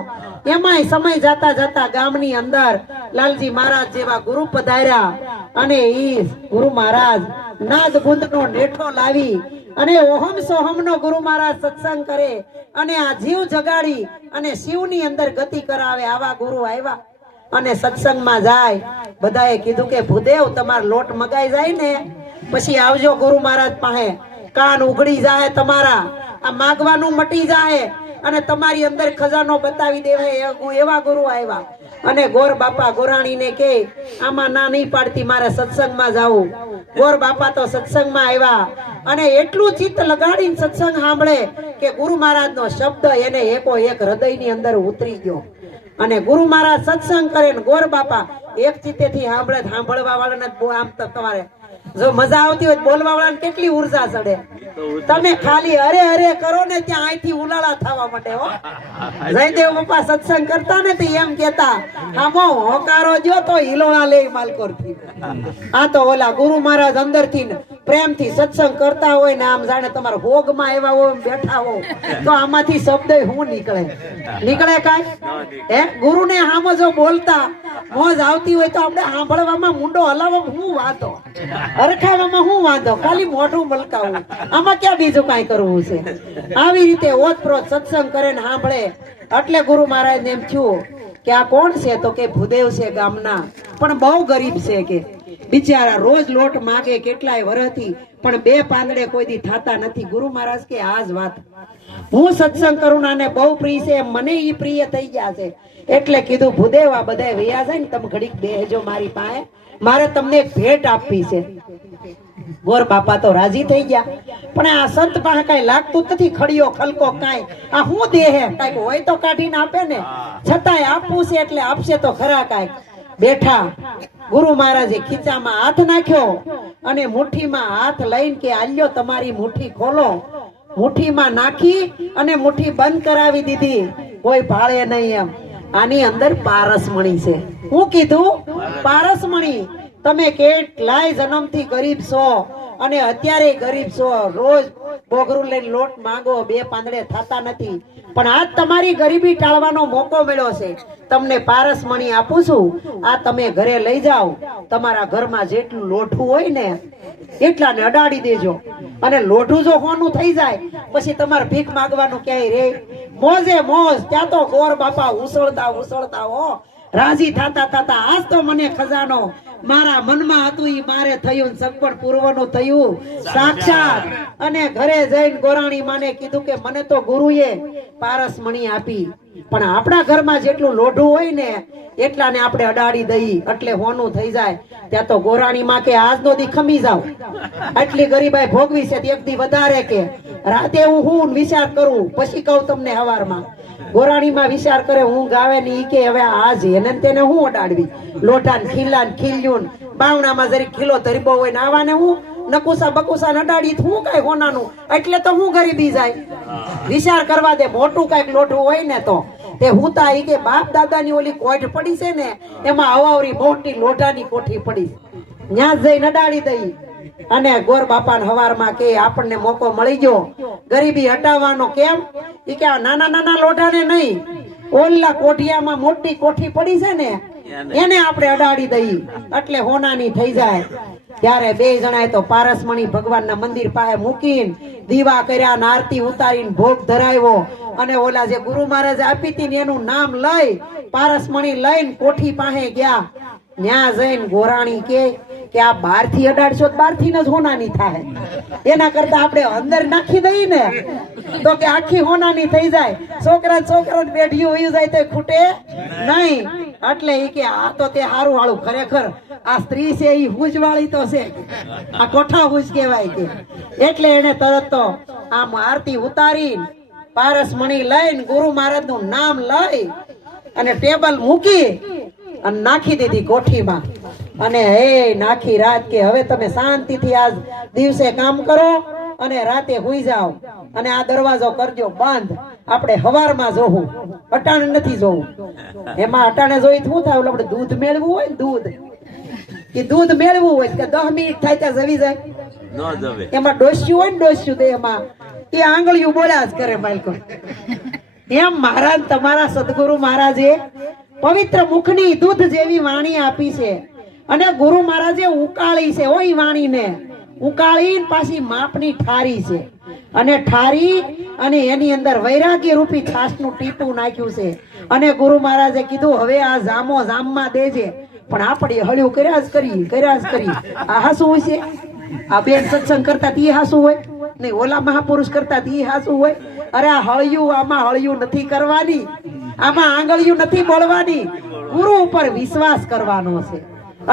એમાંય સમય જતા જતા ગામની અંદર લાલજી મહારાજ જેવા ગુરુ પધાર્યા, અને ઈ ગુરુ મહારાજ નાદ ગુંદ નો નેઠો લાવી અને ઓહમ સોહમ નો ગુરુ મહારાજ સત્સંગ કરે અને આ જીવ જગાડી અને શિવની અંદર ગતિ કરાવે. આવા ગુરુ આવ્યા અને સત્સંગમાં જાય. બધાએ કીધું કે ભૂદેવ તમારો લોટ મગાઈ જાય ને પછી આવજો ગુરુ મહારાજ પાસે. કાન ઉઘડી જાય તમારા, આ માગવાનું મટી જાય અને તમારી અંદર ખજાનો બતાવી દેવાય. એવા ગુરુ આવ્યા. અને ગોર બાપા ગોરાણીને કે આમાં ના નહીં પાડતી, મારે સત્સંગમાં જાવું. ગોર બાપા તો સત્સંગમાં આવ્યા અને એટલું ચિત્ત લગાડીને સત્સંગ સાંભળે કે ગુરુ મહારાજ નો શબ્દ એને એકો એક હૃદયની અંદર ઉતરી ગયો. અને ગુરુ મહારાજ સત્સંગ કરે ને ગોર બાપા એક ચિત્તેથી સાંભળે. સાંભળવા વાળાને આમ તો તમારે જો મજા આવતી હોય બોલવા વાળાને કેટલી ઉર્જા ચડે. તમે ખાલી અરે અરે કરો ને ત્યાં અહીંથી ઉલાળા થવા માટે હો. જયદેવ બાપા સત્સંગ કરતા ને એમ કેતા આમો હોકારો જો તો હિલોળા લે માલકોર થી. આ તો ઓલા ગુરુ મહારાજ અંદર થી પ્રેમથી સત્સંગ કરતા હોય ને આમ જાણે તમારા ભોગમાં એવા હોય બેઠા હો તો આમાંથી શબ્દ શું નીકળે? નીકળે કાંઈ? હે, ગુરુને આમ જો બોલતા મોજ આવતી હોય તો આપણે સાંભળવામાં મુંડો હલાવવામાં શું વાંધો? હરખાવામાં શું વાંધો? ખાલી મોઢું મલકાવું. આમાં ક્યાં બીજું કાંઈ કરવું છે? આવી રીતે ઓતપ્રોત સત્સંગ કરે ને સાંભળે. એટલે ગુરુ મહારાજ એમ થયું કે આ કોણ છે? તો કે ભૂદેવ છે ગામના, પણ બહુ ગરીબ છે કે બિચારા રોજ લોટ માગે કેટલાય વર્ષથી, પણ 2 પાંદડે કોઈ દી થાતા નથી. ગુરુ મહારાજ કે આ જ વાત, હું સત્સંગ કરું ને બહુ પ્રિય છે, મને ઈ પ્રિય થઈ ગયા છે. એટલે કીધું ભૂદેવ આ બધા વૈયા છે ને તમે ઘડીક બેહજો મારી પાસે, મારે તમને એક ભેટ આપવી છે. ગોર બાપા તો રાજી થઈ ગયા, પણ આ સંત પાસે કઈ લાગતું નથી. ખડીયો ખલકો કાંઈ આ હું દેહે કઈક હોય તો કાઢીને આપે ને, છતાંય આપવું છે એટલે આપશે તો ખરા. કાંઈક બેઠા ગુરુ મહારાજે ખીચામાં હાથ નાખ્યો અને મુઠ્ઠીમાં હાથ લઈને કે આલ્યો તમારી મુઠ્ઠી ખોલો. મુઠ્ઠીમાં નાખી અને મુઠ્ઠી બંધ કરાવી દીધી. કોઈ ભાળે નહીં એમ. આની અંદર પારસમણી છે. હું કીધું પારસમણી, તમે કેટલાય જન્મથી ગરીબ છો અને અત્યારે ગરીબ છો. રોજ બોઘરું લઈને લોટ માંગો, 2 પાંદડે થતા નથી, પણ આજ તમારી ગરીબી ટાળવાનો મોકો મળ્યો છે. તમને પારસમણી આપું છું, આ તમે ઘરે લઈ જાઓ. તમારા ઘરમાં જેટલું લોઠું હોય ને એટલાને અડાડી દેજો. અને લોઠું જો હોનું થઈ જાય પછી તમારે ભીખ માંગવાનું ક્યાંય રે? મોજે મોજ. ત્યાં તો ગોર બાપા ઉસળતા ઉસળતા હો રાજી થતા થતા આજ તો મને ખજાનો મારા મનમાં હતું ઈ મારે થયું, સગપણ પૂર્વનું થયું સાક્ષાત. અને ઘરે જઈને ગોરાણી માને કીધું કે મને તો ગુરુએ પારસમણી આપી, પણ આપણા ઘરમાં જેટલું લોઢું હોય ને એટલાને આપણે અડાડી દઈ એટલે હોનું થઈ જાય. ત્યાં તો ગોરાણી માં કે આજનો દી ખમી જાવ, આટલી ગરીબાઈ ભોગવી છે એક દી વધારે, કે રાતે હું વિચાર કરું પછી કહું તમને હવારમાં. ગોરાણી માં વિચાર કરે, હું ગાવે ને ઈ કે હવે આજ એને તેને હું અડાડવી, લોઢાન ખીલાન ખીલ્યું બાવણામાં જરી ખીલો ધરીબો હોય ને આવાને હું નકુસા બકુસા અડાડી હું કઈ હોનાનું, એટલે તો હું ગરીબી જાય. વિચાર કરવા દે, મોટું કઈક લોઢું હોય ને તો તે હુતા ઈ કે બાપ દાદા ની ઓલી કોઠ પડી છે ને એમાં અવાવરી મોટી લોઢાની કોઠી પડી, ન્યા જઈને અડાડી દઈ. અને ગોર બાપા હવારમાં કે આપણને મોકો મળી ગયો ગરીબી હટાવવાનો. કેમ? ઈ કે નાના નાના લોઢાને નહીં, ઓલા કોઠિયામાં મોટી કોઠી પડી છે ને એને આપણે અડાડી દઈ એટલે હોનાની થઈ જાય. ત્યારે બે જણાએ તો પારસમણી ભગવાનના મંદિર પાસે મૂકીને દીવા કર્યા, આરતી ઉતારીને ભોગ ધરાવ્યો. અને ઓલા જે ગુરુ મહારાજે આપી હતી એનું નામ લઈ પારસમણી લઈને કોઠી પાસે ગયા. ન્યા જઈને ગોરાણી કે આ બહાર થી અડાડશો બહાર થી જ હોનાની થાય, એના કરતા આપણે અંદર નાખી દઈએ ને તો કે આખી હોનાની થઈ જાય. છોકરા બેઠિયું વયું જાય તો ખૂટે નહીં. એટલે ઈ કે આ તો તે હારું હાળું, ખરેખર આ સ્ત્રી છે ઈ હુજવાળી તો છે, આ કોઠા હુજ કહેવાય કે. એટલે એને તરત તો આમ આરતી ઉતારી પારસમણી લઈને ગુરુ મહારાજ નું નામ લઈ અને ટેબલ મૂકી અને નાખી દીધી કોઠીમાં. અને હે નાખી રાત કે હવે તમે શાંતિથી આજ દિવસે કામ કરો અને રાતે હુઈ જાઓ, અને આ દરવાજો કરજો બંધ, આપણે હવારમાં જોવું, અટાણે નથી જોવું. એમાં અટાણે જોઈ શું થાય, આપણે દૂધ મેળવું હોય ને દૂધ મેળવું હોય કે 10 મિનિટ થાય ત્યાં જવી જાય. એમાં ડોસ્યું હોય ને ડોસ્યું દે એમાં એ આંગળીયું બોલ્યા જ કરે બાળકો. એમ મહારાજ તમારા સદગુરુ મહારાજે પવિત્ર મુખની દૂધ જેવી વાણી આપી છે, અને ગુરુ મહારાજે ઉકાળી છે. ઓય વાણીને ઉકાળી પાછી માપની ઠારી છે, અને ઠારી અને એની અંદર વૈરાગ્ય રૂપી છાસનું ટીપું નાખ્યું છે. અને ગુરુ મહારાજે કીધું હવે આ જામો જામમાં દેજે. પણ આપણે હળ્યું કર્યા જ કરી. આ હાસું હોય છે? આ બેન સત્સંગ કરતા તી હાસું હોય નહીં, ઓલા મહાપુરુષ કરતા તી હાસું હોય? અરે આ હળિયું, આમાં હળિયું નથી કરવાની, આમાં આંગળિયું નથી બોલવાની, ગુરુ ઉપર વિશ્વાસ કરવાનો છે.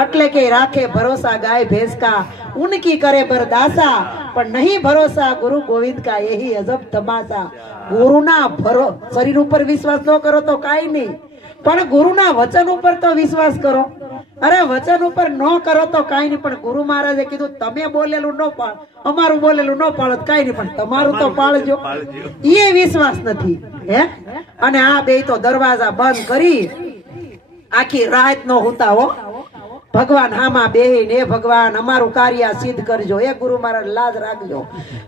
એટલે કે રાખે ભરોસા ગાય ભેંસ કા, ઉનકી કરે બરદાસા, પણ નહીં ભરોસા ગુરુ ગોવિંદ કા, यही अजब तमाशा. ગુરુના શરીર ઉપર વિશ્વાસ ન કરો તો કાઈ નહીં, પણ ગુરુના વચન ઉપર તો વિશ્વાસ કરો. અરે વચન ઉપર ન કરો તો કાઈ નહીં, પણ ગુરુ મહારાજે કીધું તમે બોલેલું ન પાળ, અમારું બોલેલું ન પાળો કાઈ નહીં, પણ તમારું તો પાળજો. એ વિશ્વાસ નથી હે. અને આ બે તો દરવાજા બંધ કરી આખી રાત નો હુતા હો. ભગવાન હામાં બેહીને, એ ભગવાન અમારું કાર્ય સિદ્ધ કરજો, એ ગુરુ મહારાજ લાજ રાખજો.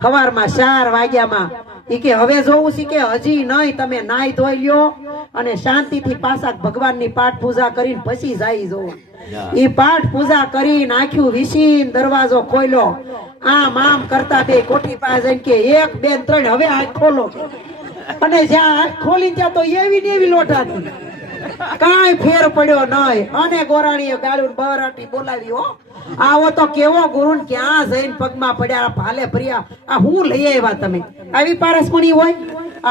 સવારમાં 4 વાગ્યામાં ઈ કે હવે જોવું છે કે હજી નહીં, તમે નાઈ ધોઈ લ્યો અને શાંતિથી પાછા ભગવાનની પાઠ પૂજા કરીને પછી જાય જોવો. ઈ પાઠ પૂજા કરી નાખ્યું, વિસીન દરવાજો ખોલ્યો. આમ કરતા બે કોઠી પાસે જઈને કે 1 2 3 હવે આંખ ખોલો. અને જ્યાં આંખ ખોલી ત્યાં તો એવી ને એવી લોટાતી, કાંઈ ફેર પડ્યો નહીં. અને ગોરાણીએ ગાળું બરાટી બોલાવી. હો આવો તો કેવો ગુરુ, ક્યાં જઈને પગમાં પડ્યા, ભાલે ભર્યા, આ હું લઈ આવ્યા તમે? આવી પારસમણી હોય?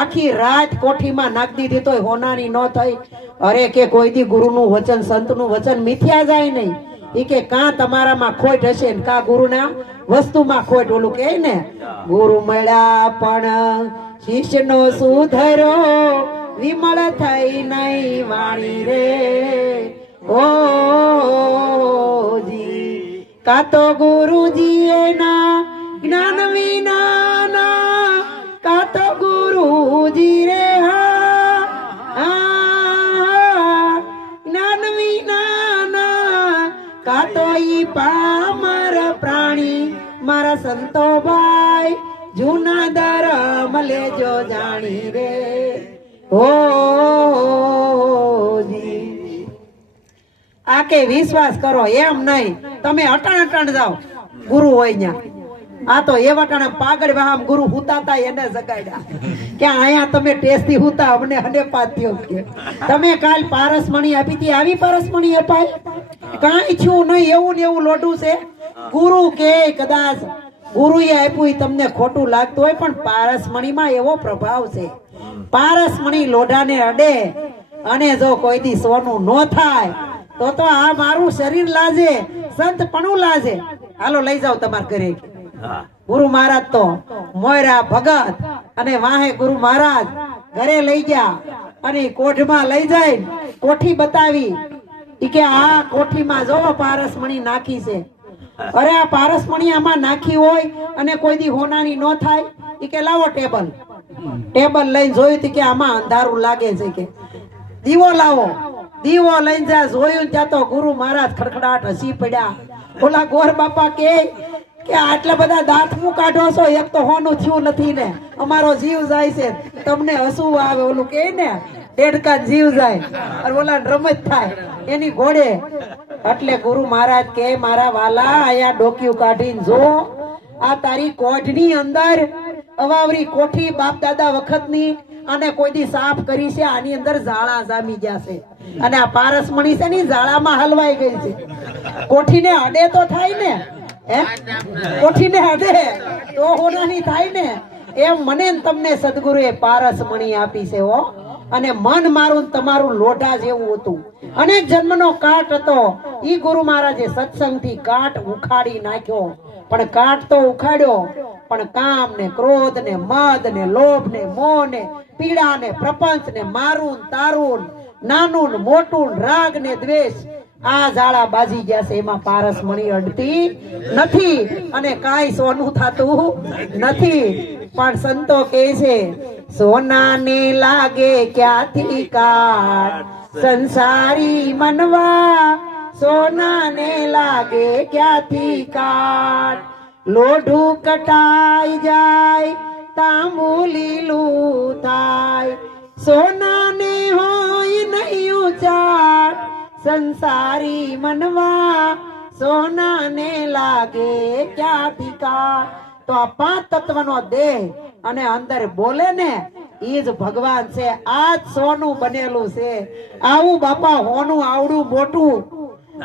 આખી રાત કોઠીમાં નાખી દીધી તોય હોનાની ન થઈ. અરે કે કોઈ દી ગુરુનું વચન, સંતનું વચન મિથ્યા જાય નહીં. ઈ કે કાં તમારામાં ખોટ હશે ને કાં ગુરુના વસ્તુમાં ખોટ. ઓલું કે ને ગુરુ મળ્યા પણ શિષ્યનો સુધરો, વિમળ થઈ નહીં વાણી રે. ઓ જી કા તો ગુરુજી એના જ્ઞાન વિના, કા તો ગુરુજી રે જ્ઞાન વિના, કા તો ઈ પામર પ્રાણી. મારા સંતો ભાઈ જૂના ધર્મ લેજો જાણી રે. આ કે વિશ્વાસ કરો એમ નહીં, તમે અટાણ જાઓ ગુરુ હોય ન્યા. આ તો એ વટાણે પાગળ વાહમ ગુરુ હુતાતા એને જગાડ્યા કે અહીંયા તમે ટેસ્ટી હુતા, અમને હડે પાત્યો કે તમે કાલ પારસમણી આપી હતી, આવી પારસમણી અપાય? કાંઈ થયું નહીં એવું ને એવું લોઢું છે. ગુરુ કે કદાચ ગુરુએ આપ્યું ઈ તમને ખોટું લાગતું હોય, પણ પારસમણીમાં એવો પ્રભાવ છે. પારસમણી લોઢાને અડે અને જો કોઈ દી સોનું ન થાય તો આ મારું શરીર લાજે, સંતપણું લાજે. હાલો લઈ જાઓ તમારા ઘરે. ગુરુ મહારાજ તો મોયરા ભગત અને વાહે ગુરુ મહારાજ ઘરે લઈ ગયા અને કોઠમાં લઈ જાય કોઠી બતાવી. ઈ કે આ કોઠીમાં જો પારસમણી નાખી છે. અરે આ પારસમણી આમાં નાખી હોય અને કોઈ દી હોનાની ન થાય. ઈ કે લાવો ટેબલ. ટેબલ લઈને જોયું કે આમાં અંધારું લાગે છે, કે દીવો લાવો. દીવો લઈને જા જોયું ત્યાં તો ગુરુ મહારાજ ખડખડાટ હસી પડ્યા. ઓલા ગોર બાપા કે આટલા બધા દાંત મુ કાઢો છો, એક તો હોનું થયું નથી ને, અમારો જીવ જાય છે, તમને હસવું આવે. ઓલું કે ને દેડકા જીવ જાય અને ઓલા રમત થાય એની ઘોડે. એટલે ગુરુ મહારાજ કે મારા વાલા આયા ડોક્યું કાઢીને જો, આ તારી કોઢની અંદર અવાવરી કોઠી બાપ દાદા વખતની અને કોઈ દી સાફ કરી છે. આની અંદર ઝાડા જામી ગયા છે અને આ પારસમણી છે ને ઝાડામાં હલવાઈ ગઈ છે. કોઠીને અડે તો થાય ને, કોઠીને અડે તો હોનાની થાય ને. એમ મને તમને સદગુરુએ પારસમણી આપી છે હો. અને મન મારું તમારું લોઢા જેવું હતું. અનેક જન્મનો કાટ હતો. ઈ ગુરુ મહારાજે સત્સંગથી કાટ ઉખાડી નાખ્યો. પણ કાટ તો ઉખાડ્યો, પણ કામ ને ક્રોધ ને મદ ને લોભ ને મોહ ને પીડા ને પ્રપંચ ને મારું તારું નાનું ને મોટું રાગ ને દ્વેષ, આ ઝાડા બાજી ગયા છે. એમાં પારસમણી અડતી નથી અને કાંઈ સોનું થતું નથી. પણ સંતો કહે છે સોનાને લાગે ક્યાંથી કાટ, સંસારી મનવા સોનાને લાગે ક્યાંથી કાટ. લોઢું કટાઈ જાય તાંબુ લીલું થાય, સોનાને હોય નહીં ઉચાટ, સંસારી મનવા સોનાને લાગે ક્યાંથી કાટ. તો આ 5 તત્વનો દેહ અને અંદર બોલે ને ઈ જ ભગવાન છે. આ જ સોનું બનેલું છે. આવું બાપા હોનું આવડું મોટું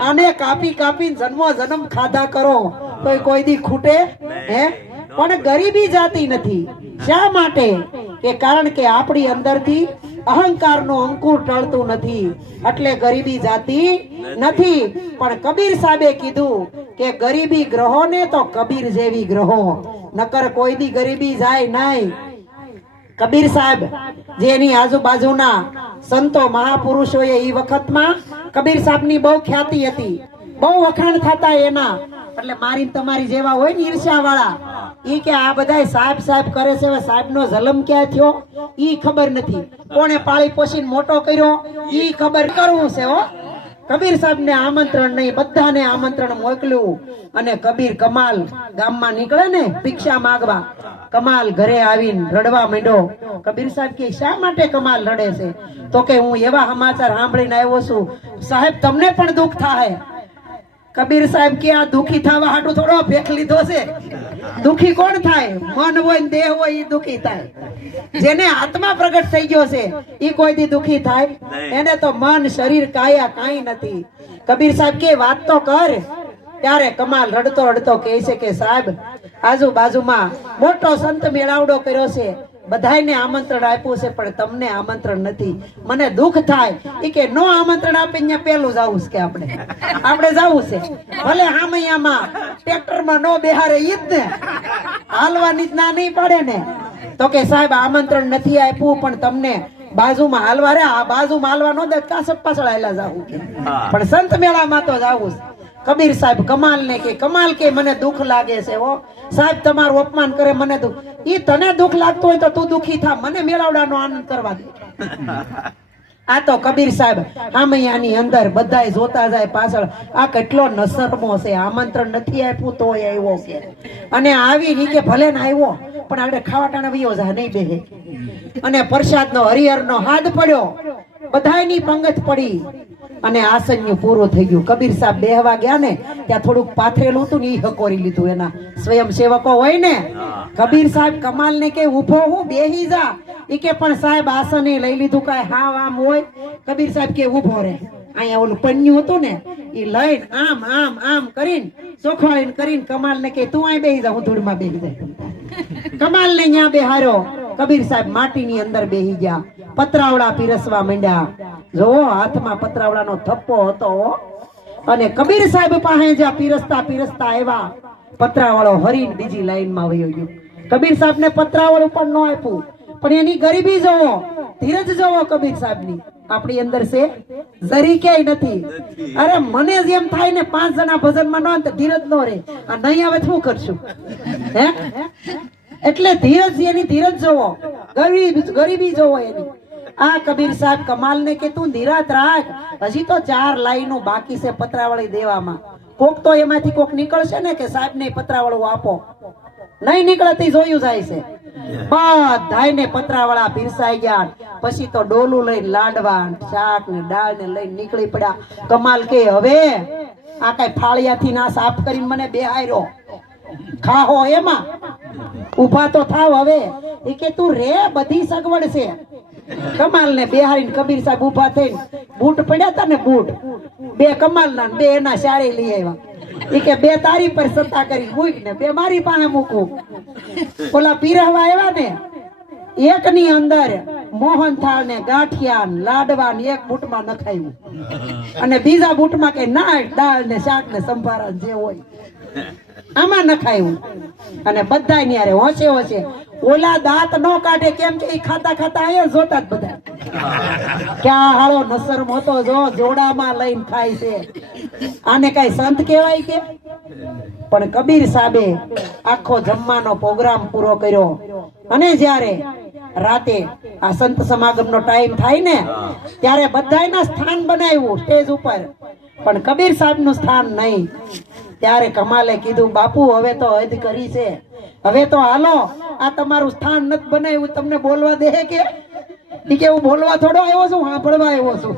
આને કાપી કાપીને જન્મો જન્મ ખાધા કરો તો કોઈ દી ખૂટે હે? પણ ગરીબી જાતી નથી. શા માટે? કે કારણ કે આપણી અંદરથી અહંકારનો અંકુર ટળતું નથી, એટલે ગરીબી જાતી નથી. પણ કબીર સાહેબે કીધું કે ગરીબી ગ્રહો ને તો કબીર જેવી ગ્રહો, નકર કોઈ દી ગરીબી જાય નહીં. કબીર સાહેબ જેની આજુબાજુના સંતો મહાપુરુષોએ ઈ વખતમાં કબીર સાહેબની બહુ ખ્યાતિ હતી, બહુ વખાણ થતા એના. એટલે મારી તમારી જેવા હોય ને ઈર્ષ્યા વાળા, ઈ કે આ બધા સાહેબ સાહેબ કરે છે, સાહેબ નો જન્મ ક્યાં થયો ઈ ખબર નથી, કોણે પાળી પોષીને મોટો કર્યો ઈ ખબર. કરવું છે હો. કબીર સાહેબ ને આમંત્રણ નહીં, બધાને આમંત્રણ મોકલ્યું. અને કબીર કમાલ ગામમાં નીકળે ને ભિક્ષા માંગવા, કમાલ ઘરે આવીને રડવા માંડ્યો. કબીર સાહેબ કે શા માટે કમાલ રડે છે? તો કે હું એવા સમાચાર સાંભળીને આવ્યો છું, સાહેબ તમને પણ દુઃખ થાય. કબીર સાહેબ કે આ દુખી થવા હાટું થોડો ભેખ લીધો છે? દુખી કોણ થાય? મન હોય ને દેહ હોય એ દુખી થાય. જેને આત્મા પ્રગટ થઈ ગયો છે એ કોઈ દી દુખી થાય? એને તો મન શરીર કાયા કાંઈ નથી. કબીર સાહેબ કે વાત તો કર. ત્યારે કમાલ રડતો રડતો કહે છે કે સાહેબ આજુબાજુમાં મોટો સંત મેળાવડો કર્યો છે, બધાને આમંત્રણ આપ્યું છે, પણ તમને આમંત્રણ નથી. મને દુઃખ થાય. એ કે નો આમંત્રણ આપે ત્યાં પેલું જવું છે, કે આપણે જવું છે. ભલે હામૈયામાં ટ્રેક્ટરમાં નો બેહારે ઈ જ ને, હાલવાની જ ના નહીં પડે ને. તો કે સાહેબ આમંત્રણ નથી આપ્યું, પણ તમને બાજુમાં હાલવા રે, આ બાજુમાં હાલવા નો દે, કાસપ પાછળ હાલા જવું, પણ સંત મેળામાં તો જવું છે. કબીર સાહેબ કમાલ ને કે કમાલ કે મને દુઃખ લાગે છે હો સાહેબ, તમારું અપમાન કરે મને દુઃખ. ઈ તને દુઃખ લાગતું હોય તો તું દુઃખી થા, મને મેળાવડાનો આનંદ કરવા દે. આ તો કબીર સાહેબ આમૈયાની અંદર બધાય જોતા જાય પાછળ, આ કેટલો નસરમો છે, આમંત્રણ નથી આપ્યું તોય આવ્યો છે. અને આવી ની કે ભલે ને આવ્યો, પણ આપણે ખાવા ટાણે વયો જાય નહીં બેહે. અને પ્રસાદનો હરિહરનો હાથ પડ્યો, બધાયની પંગત પડી અને આસન્યું પૂરું થઈ ગયું. કબીર સાહેબ બેહવા ગયા ને ત્યાં થોડુંક પાથરેલું હતું ને ઈ હકોરી લીધું. એના સ્વયંસેવકો હોય ને, કબીર સાહેબ કમાલ ને કે ઉભો હું બેહી જા. ઈ કે પણ સાહેબ આસને લઈ લીધું, કાંઈ હાવ આમ હોય? કબીર સાહેબ કે ઉભો રે. અહીંયા ઓલું પન્યું હતું ને એ લઈને આમ આમ આમ કરીને ચોખવાળીને કરીને કમાલ ને કે તું અહીં બેસી જા, હું ધૂળમાં બેસી જાય. કમાલ ને ત્યાં બેહાર્યો. કબીર સાહેબ માટીની અંદર બેસી ગયા. પતરાવડા પીરસવા માંડ્યા. જો હાથમાં પતરાવડાનો થપ્પો હતો અને કબીર સાહેબ પાસે જ્યાં પીરસતા પીરસતા આવ્યા, પતરાવાળો હરીને બીજી લાઈનમાં વયો ગયો. કબીર સાહેબ ને પતરાવાળું પણ ન આપ્યું, પણ એની ગરીબી જોવો, ધીરજ જોવો કબીર સાહેબ ની. આપણી અંદર છે જરી ક્યાંય નથી. અરે મને જ એમ થાય ને 5 જણા ભજનમાં ન ધીરજ નો રે, આ નહીં આવે શું કરશું હે? એટલે ધીરજ, એની ધીરજ જોવો, ગરીબી જોવો એની. આ કબીર સાહેબ કમાલ ને કે તું નિરાત રાખ, હજી તો 4 લાઈનો બાકી છે પતરાવાળી દેવામાં. કોક તો એમાંથી કોક નીકળશે ને કે સાહેબ ને પતરાવાળું આપો, નહીં નીકળતી જોયું જાય છે. બધાયને પતરાવાળા પીરસાઈ ગયા. પછી તો ડોલું લઈને લાડવા શાક ને દાળ ને લઈને નીકળી પડ્યા. કમાલ કે હવે આ કઈ ફાળિયાથી ના સાફ કરીને મને બેહાર્યો, ખાહો એમાં ઉભા તો થાવ હવે. એ કે તું રે, બધી સગવડ છે. કમાલ ને બેહારીને કબીર સાહેબ ઉભા થઈને બૂટ પડ્યા હતા ને, બૂટ 2 કમાલ ના 2 એના શારે લઈ આવ્યા. એ કે 2 તારી પર સત્તા કરી મૂક ને 2 મારી પાસે મૂકું. ઓલા પીરહવા આવ્યા ને, એક ની અંદર મોહનથાળ ને ગાંઠિયા ને લાડવા ને એક બૂટમાં નખાયું અને બીજા બૂટમાં કે નાળ દાળ ને શાક ને સંભારા જે હોય આમાં નખાયું. અને બધા ન્યારે હોશે હોશે. ઓલા દાંત નો કાઢે, કેમ કે ખાતા ખાતા અહીંયા જોતા જ બધા ક્યાં હાલો નસર મોતો જો જોડામાં લઈને ખાય છે. આને કઈ સંત કહેવાય કે? પણ કબીર સાહેબે આખો જમવાનો પ્રોગ્રામ પૂરો કર્યો. અને જ્યારે રાતે આ સંત સમાગમ નો ટાઈમ થાય ને, ત્યારે બધાયના સ્થાન બનાવ્યું સ્ટેજ ઉપર, પણ કબીર સાહેબ નું સ્થાન નહીં. ત્યારે કમાલે કીધું, બાપુ હવે તો હદ કરી છે, હવે તો હાલો, આ તમારું સ્થાન નથી બનાવ્યું, તમને બોલવા દે કે? હું બોલવા થોડો આવ્યો છું, સાંભળવા આવ્યો છું.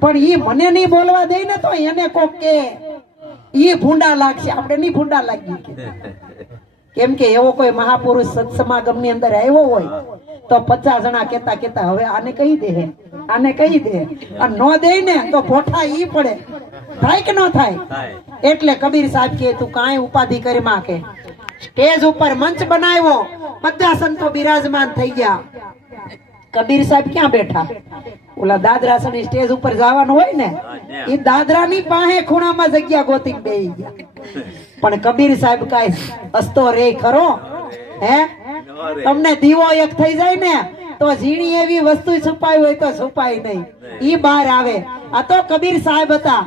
પણ ઈ મને નહીં બોલવા દે ને તો એને કોક કે ઈ ભૂંડા લાગશે, આપણે નહીં ભૂંડા લાગી. કેમ કે એવો કોઈ મહાપુરુષ સત્સમાગમ ની અંદર આવ્યો હોય તો 50 જણા કેતા કેતા હવે આને કહી દે, આને કહી દે. આ નો દે ને તો ભોઠા ઈ પડે. થાય કે ન થાય? એટલે કબીર સાહેબ કે તું કાંઈ ઉપાધિ કરી માં કે. સ્ટેજ ઉપર મંચ બનાવ્યો, બધા સંતો બિરાજમાન થઈ ગયા. કબીર સાહેબ ક્યાં બેઠા? ઓલા દાદરા સણી સ્ટેજ ઉપર જવાનું હોય ને, એ દાદરા ની પાસે ખૂણામાં જગ્યા ગોતી બેહી ગયા. પણ કબીર સાહેબ કાઈ હસતો રે ખરો હે? તમને દીવો એક થઈ જાય ને તો ઝીણી એવી વસ્તુ છુપાઈ હોય તો છુપાય નહીં, ઈ બહાર આવે. આ તો કબીર સાહેબ હતા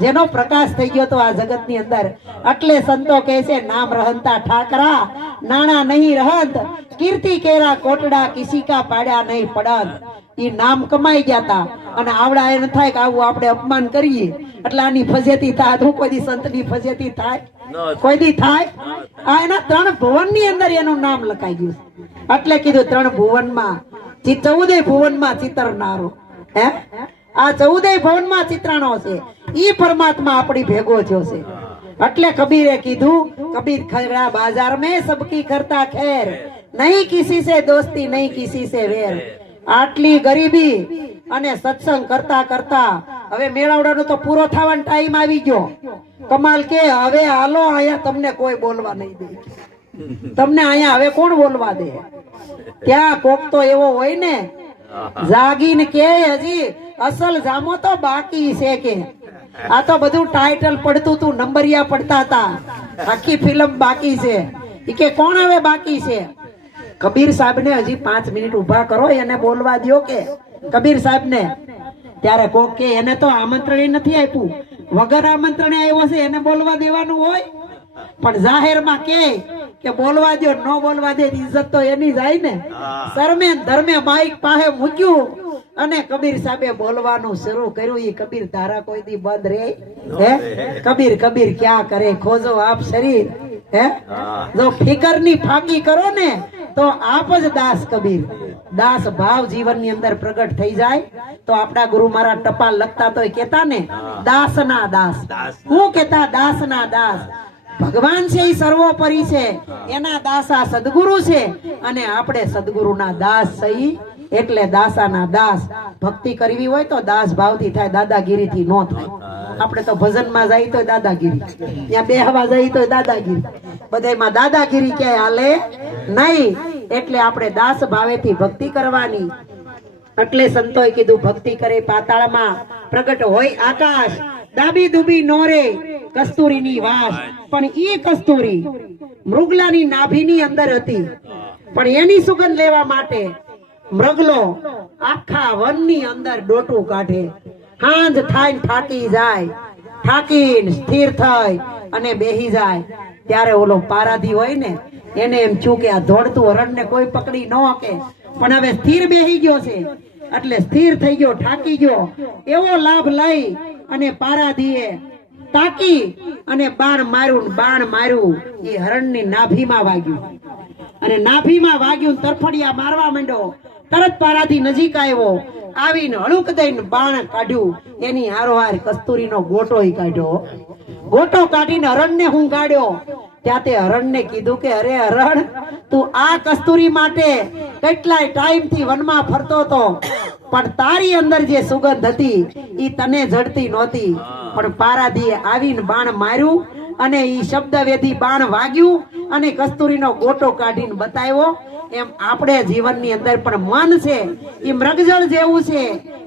જેનો પ્રકાશ થઈ ગયો તો આ જગત ની અંદર. એટલે સંતો કહે છે, નામ રહંતા ઠાકરા નાણા નહીં રહંત, કીર્તિ કેરા કોટડા કિસી કા પાડ્યા નહીં પડંત. ઈ નામ કમાઈ ગયા હતા અને આવડા એ ન થાય કે આવું આપણે અપમાન કરીએ એટલે આની ફજેતી થાય. હું કોઈ દી સંત ની ફજેતી થાય? કોઈ દી થાય? આ એના 3 ભુવન ની અંદર એનું નામ લખાઈ ગયું. એટલે કીધું 3 ભુવન માં 14 ભુવન માં ચિતરનારો હે? આ 14 ભુવન માં ચિત્રાણો છે. ઈ પરમાત્મા આપણી ભેગો થયો છે. એટલે કબીરે કીધું, કબીર ખરા બાજાર में सबकी करता खैर, नहीं किसी से दोस्ती नहीं किसी से वेर. આટલી ગરીબી અને સત્સંગ કરતા કરતા હવે મેળાવડાનો તો પૂરો થવાનો ટાઈમ આવી ગયો. કમાલ કે હવે હાલો, અહીંયા તમને કોઈ બોલવા નહીં દે. તમને અહીંયા હવે કોણ બોલવા દે? ત્યાં કોક તો એવો હોય ને જાગીને કે હજી અસલ જામો તો બાકી છે કે. આ તો બધું ટાઇટલ પડતું તું, નંબરિયા પડતા હતા, આખી ફિલ્મ બાકી છે. ઈ કે કોણ હવે બાકી છે? કબીર સાહેબ ને હજી 5 મિનિટ ઉભા કરો, એને બોલવા દો કે કબીર સાહેબ ને. ત્યારે કોક કે એને તો આમંત્રણ નથી આપ્યું, વગર આમંત્રણે આવ્યો છે, એને બોલવા દેવાનું હોય? પણ જાહેરમાં કે બોલવા દો, ન બોલવા દે ઇજ્જત તો એની જાય ને. શરમે ધર્મે માઈક પાસે મૂક્યું અને કબીર સાહેબે બોલવાનું શરૂ કર્યું. એ કબીર ધારા કોઈ દી બંધ રે હે? કબીર કબીર ક્યાં કરે ખોજો આપ શરીર હે? જો ફિકર ની ફાકી કરો ને તો આપ જ દાસ કબીર. દાસ ભાવ જીવન ની અંદર પ્રગટ થઈ જાય તો આપણા ગુરુ મારા ટપાલ લખતા તો કેતા ને, દાસ ના દાસ. હું કેતા દાસ ના દાસ. ભગવાન છે એ સર્વોપરી છે, એના દાસ આ સદગુરુ છે અને આપણે સદગુરુ ના દાસ સહી એટલે દાસાના દાસ. ભક્તિ કરવી હોય તો દાસ ભાવથી થાય, દાદાગીરીથી ન થાય. આપણે તો ભજનમાં જઈએ તો દાદાગીરી, ત્યાં બેહવા જઈએ તો દાદાગીરી, બધામાં દાદાગીરી ક્યાંય હાલે નહીં. એટલે આપણે દાસ ભાવેથી ભક્તિ કરવાની. એટલે સંતોએ કીધું ભક્તિ કરે પાતાળમાં, પ્રગટ હોય આકાશ, દાબી દુબી નોરે કસ્તુરીની વાસ. પણ ઈ કસ્તુરી મૃગલાની નાભીની અંદર હતી, પણ એની સુગંધ લેવા માટે મૃગલો આખા વનની અંદર ડોટું કાઢે. હાંજ થાય થાકી જાય, થાકીને સ્થિર થઈ અને બેહી જાય. ત્યારે ઓલો પારાધી હોય ને એને એમ થયું કે આ દોડતું હરણને કોઈ પકડી ન શકે, પણ હવે સ્થિર બેહી ગયો છે એટલે સ્થિર થઈ ગયો, થાકી ગયો. એવો લાભ લઈ અને પારાધીએ તાકી અને બાણ માર્યું એ હરણની નાભીમાં વાગ્યું. અને નાભીમાં વાગ્યું, તરફડિયા મારવા માંડ્યો. તરત પારાધી નજીક આવ્યો, આવીને હળુક દઈને બાણ કાઢ્યું. એની હારોહાર કસ્તુરીનો ગોટોય કાઢ્યો. ગોટો કાઢીને હરણને હું ગાડ્યો. ત્યાં તે હરણને કીધું કે અરે હરણ, તું આ કસ્તુરી માટે કેટલાય ટાઈમ થી વનમાં ફરતો હતો, પણ તારી અંદર જે સુગંધ હતી ઈ તને જડતી નહોતી. પણ પારાધીએ આવીને બાણ માર્યું અને ઈ શબ્દવેધી બાણ વાગ્યું અને કસ્તુરીનો ગોટો કાઢીને બતાવ્યો. એમ આપણે જીવનની અંદર પણ મન છે એ મૃગજળ જેવું છે,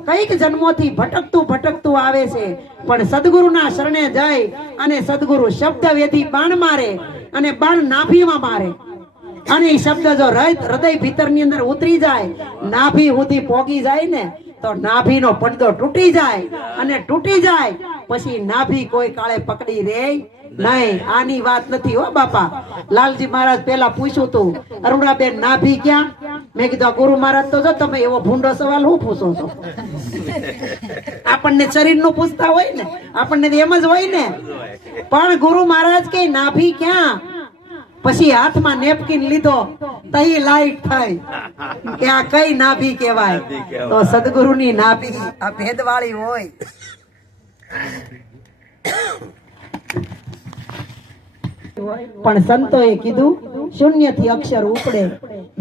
કઈક જન્મોથી ભટકતું આવે છે, પણ સદગુરુના શરણે જઈ અને સદગુરુ શબ્દવેધી બાણ મારે અને બાણ નાભીમાં મારે. અને એ શબ્દ જો હૃદય ભીતરની અંદર ઉતરી જાય, નાભી સુધી પોગી જાય ને, તો નાભીનો પડદો તૂટી જાય. અને તૂટી જાય પછી નાભી કોઈ કાળે પકડી રે નહીં. આની વાત નથી હો બાપા. લાલજી મહારાજ પેલા પૂછ્યું તું, અરુણાબેન નાભી ક્યાં? મેં કીધું ગુરુ મહારાજ તો જો તમે એવો ભૂંડો સવાલ હું પૂછો છો? આપણને શરીર નું પૂછતા હોય ને, આપણને એમ જ હોય ને. પણ ગુરુ મહારાજ કે નાભી ક્યાં? પછી હાથમાં નેપકિન લીધો, તઈ લાઈટ થઈ કે આ કઈ નાભી કહેવાય? તો સદગુરુની નાભી આ ભેદવાળી હોય. પણ સંતોએ કીધું શૂન્ય થી અક્ષર ઉપડે,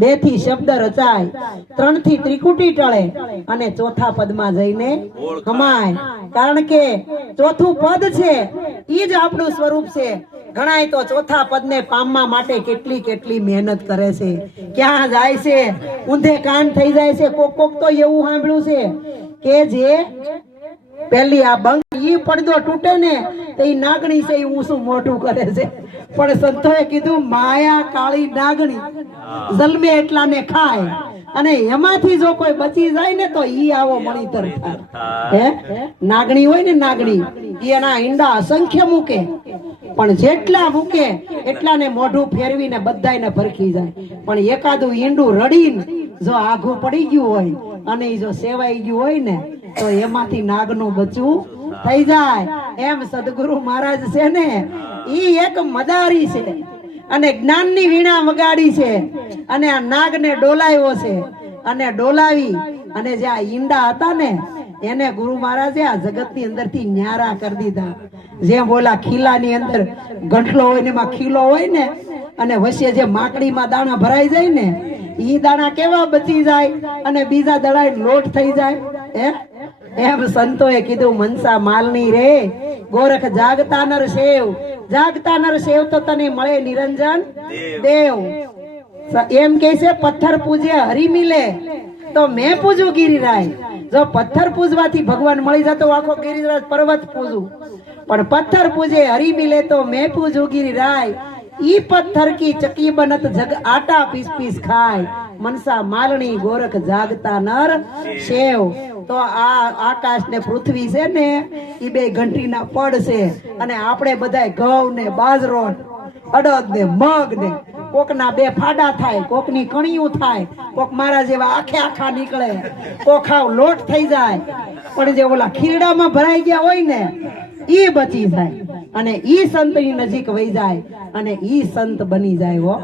2 થી શબ્દ રચાય, 3 થી ત્રિકુટી ટળે અને ચોથા પદમાં જઈને હમાય. કારણ કે ચોથું પદ છે ઈ જ આપણું સ્વરૂપ છે. ઘણાય તો ચોથા પદને પામવા માટે કેટલી મહેનત કરે છે, ક્યાં જાય છે, ઊંધે કાન થઈ જાય છે. કોક તો એવું સાંભળ્યું છે કે જે પેલી આ બંક ઈ પડદો તૂટે ને તો ઈ નાગણી છે ઊંચું મોઢું કરે છે. પણ સંતોએ કીધું માયા કાળી નાગણી જન્મે એટલાને ખાય, અને એમાંથી જો કોઈ બચી જાય ને તો ઈ આવો મણિતર થાય. નાગણી હોય ને, નાગણી એના ઈંડા અસંખ્ય મૂકે, પણ જેટલા મૂકે એટલાને મોઢું ફેરવીને બધાયને ભરખી જાય. પણ એકાદું ઈંડું રડીને જો આઘું પડી ગયું હોય અને જો સેવાઈ ગયું હોય ને તો એમાંથી નાગનું બચવું થઈ જાય. એમ સદગુરુ મહારાજ છે ને ઈ એક મદારી છે અને જ્ઞાનની વીણા વગાડી છે, અને આ નાગને ડોલાવ્યો છે. અને ડોલાવી અને જે આ ઈંડા હતા ને એને ગુરુ મહારાજે આ જગતની અંદરથી ન્યારા કરી દીધા. જેમ બોલા ખીલાની અંદર ગંઠલો હોય ને એમાં ખીલો હોય ને, અને વચ્ચે જે માકડીમાં દાણા ભરાઈ જાય ને ઈ દાણા કેવા બચી જાય અને બીજા દડાઈ લોટ થઈ જાય. એમ સંતોએ કીધું મનસા માલની રે ગોરખ જાગતા નર સેવ, જાગતા નર સેવ તો તને મળે નિરંજન દેવ. એમ કે છે પથ્થર પૂજે હરી મિલે તો મેં પૂજું ગિરિરાજ. જો પથ્થર પૂજવાથી ભગવાન મળી જતો આખો ગિરિરાજ પર્વત પૂજું, પણ પથ્થર પૂજે હરી મિલે તો મેં પૂજું ગિરિરાજ. ઈ પથ્થર કી ચકી બનત જગ આટા પીસ પીસ ખાય, મનસા માલણી ગોરખ જાગતા નર સેવ. તો આ આકાશ ને પૃથ્વી છે ને ઈ બે ઘંટીના પડ છે, અને આપણે બધાય ઘઉં ને બાજરો અડદ ને મગ ને કોકના 2 ફાડા થાય, કોકની કણીયું થાય, કોક મારા જેવા આખા નીકળે, કોખાવ લોટ થઈ જાય. પણ જે ઓલા ખીરડામાં ભરાઈ ગયા હોય ને ઈ બચી જાય અને ઈ સંતની નજીક વહી જાય અને ઈ સંત બની જાય.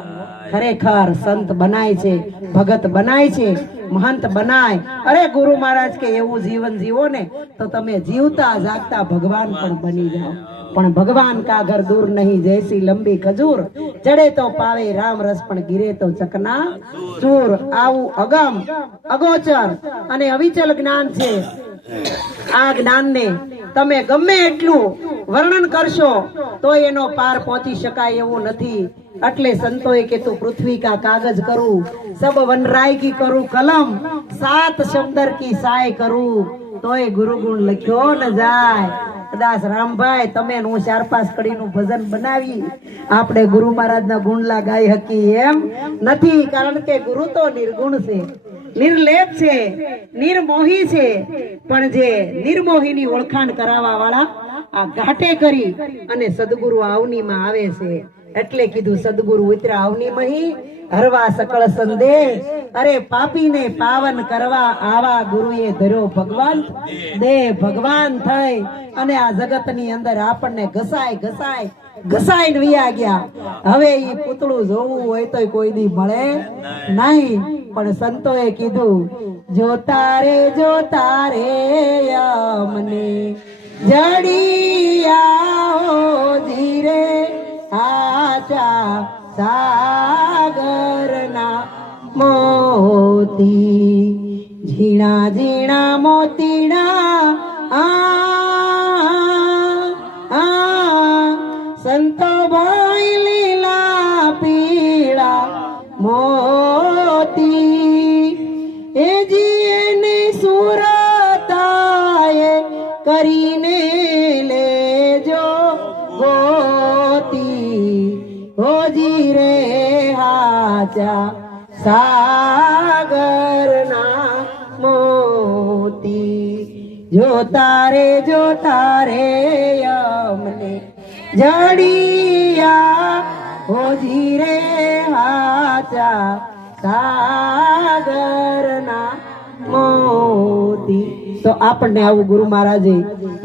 ખરેખર સંત બનાય છે, ભગત બનાય છે, મહંત બનાય. અરે ગુરુ મહારાજ કે એવું જીવન જીવો ને તો તમે જીવતા જાગતા ભગવાન પણ બની જાઓ. પણ ભગવાન કા ઘર દૂર નહીં, જૈસી લંબી ખજૂર, ચડે તો પાવે રામ રસ પણ ગીરે તો ચકના ચૂર. આવું અગમ અગોચર અને અવિચલ જ્ઞાન છે. આ જ્ઞાનને તમે ગમે એટલું વર્ણન કરશો તો એનો પાર પહોંચી શકાય એવું નથી. એટલે સંતોએ કીધું પૃથ્વી કા કાગજ કરું, સબ વનરાય કી કરું કલમ, સાત શબ્દર કી સાય કરું, તોય ગુરુ ગુણ લખ્યો ન જાય. કદાચ રામભાઈ તમે હું 4-5 કડીનું ભજન બનાવી આપણે ગુરુ મહારાજના ગુણલા ગાઈ હકી એમ નથી. કારણ કે ગુરુ તો નિર્ગુણ છે, નિર્લેપ છે, નિર્મોહી છે. પણ જે નિર્મોહીની ઓળખાણ કરાવવા વાળા આ ઘાટે કરી અને સદગુરુ આવનીમાં આવે છે. એટલે કીધું સદગુરુ ઉતરા આવની મહી, હરવા સકળ સંદેહ. અરે પાપીને પાવન કરવા આવા ગુરુએ ધર્યો ભગવાન દેહ. ભગવાન થઈ અને આ જગતની અંદર આપણને ઘસાય ઘસાય ઘસાઈને વિયા ગયા. હવે ઈ પૂતળું જોવું હોય તો કોઈ દી મળે નહીં. પણ સંતોએ કીધું જોતા રે અમને જડિયા ધીરે આચા સાગરના મોતી, ઝીણા ઝીણા મોતીડા સંતો ભાઈ લીલા પીળા મોતી, એ જીને સુરતાએ કરીને લેજો ગોતી, હોજી રે હાચા સાગરના મોતી. જોતા રે અમને જડિયા, હોજી રે હાચા સાગરના મોતી. તો આપણને આવું ગુરુ મહારાજે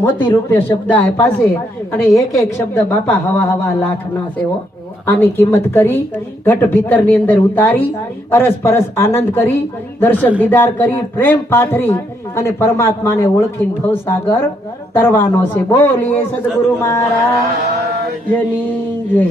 મોતી રૂપે શબ્દ આપ્યા છે. અને એક એક શબ્દ બાપા હવા લાખના છે. આની કિંમત કરી ઘટ ભીતર ની અંદર ઉતારી અરસ પરસ આનંદ કરી દર્શન દીદાર કરી પ્રેમ પાથરી અને પરમાત્માને ઓળખીને ભવસાગર તરવાનો છે. બોલીએ સદગુરુ મહારાજની જય.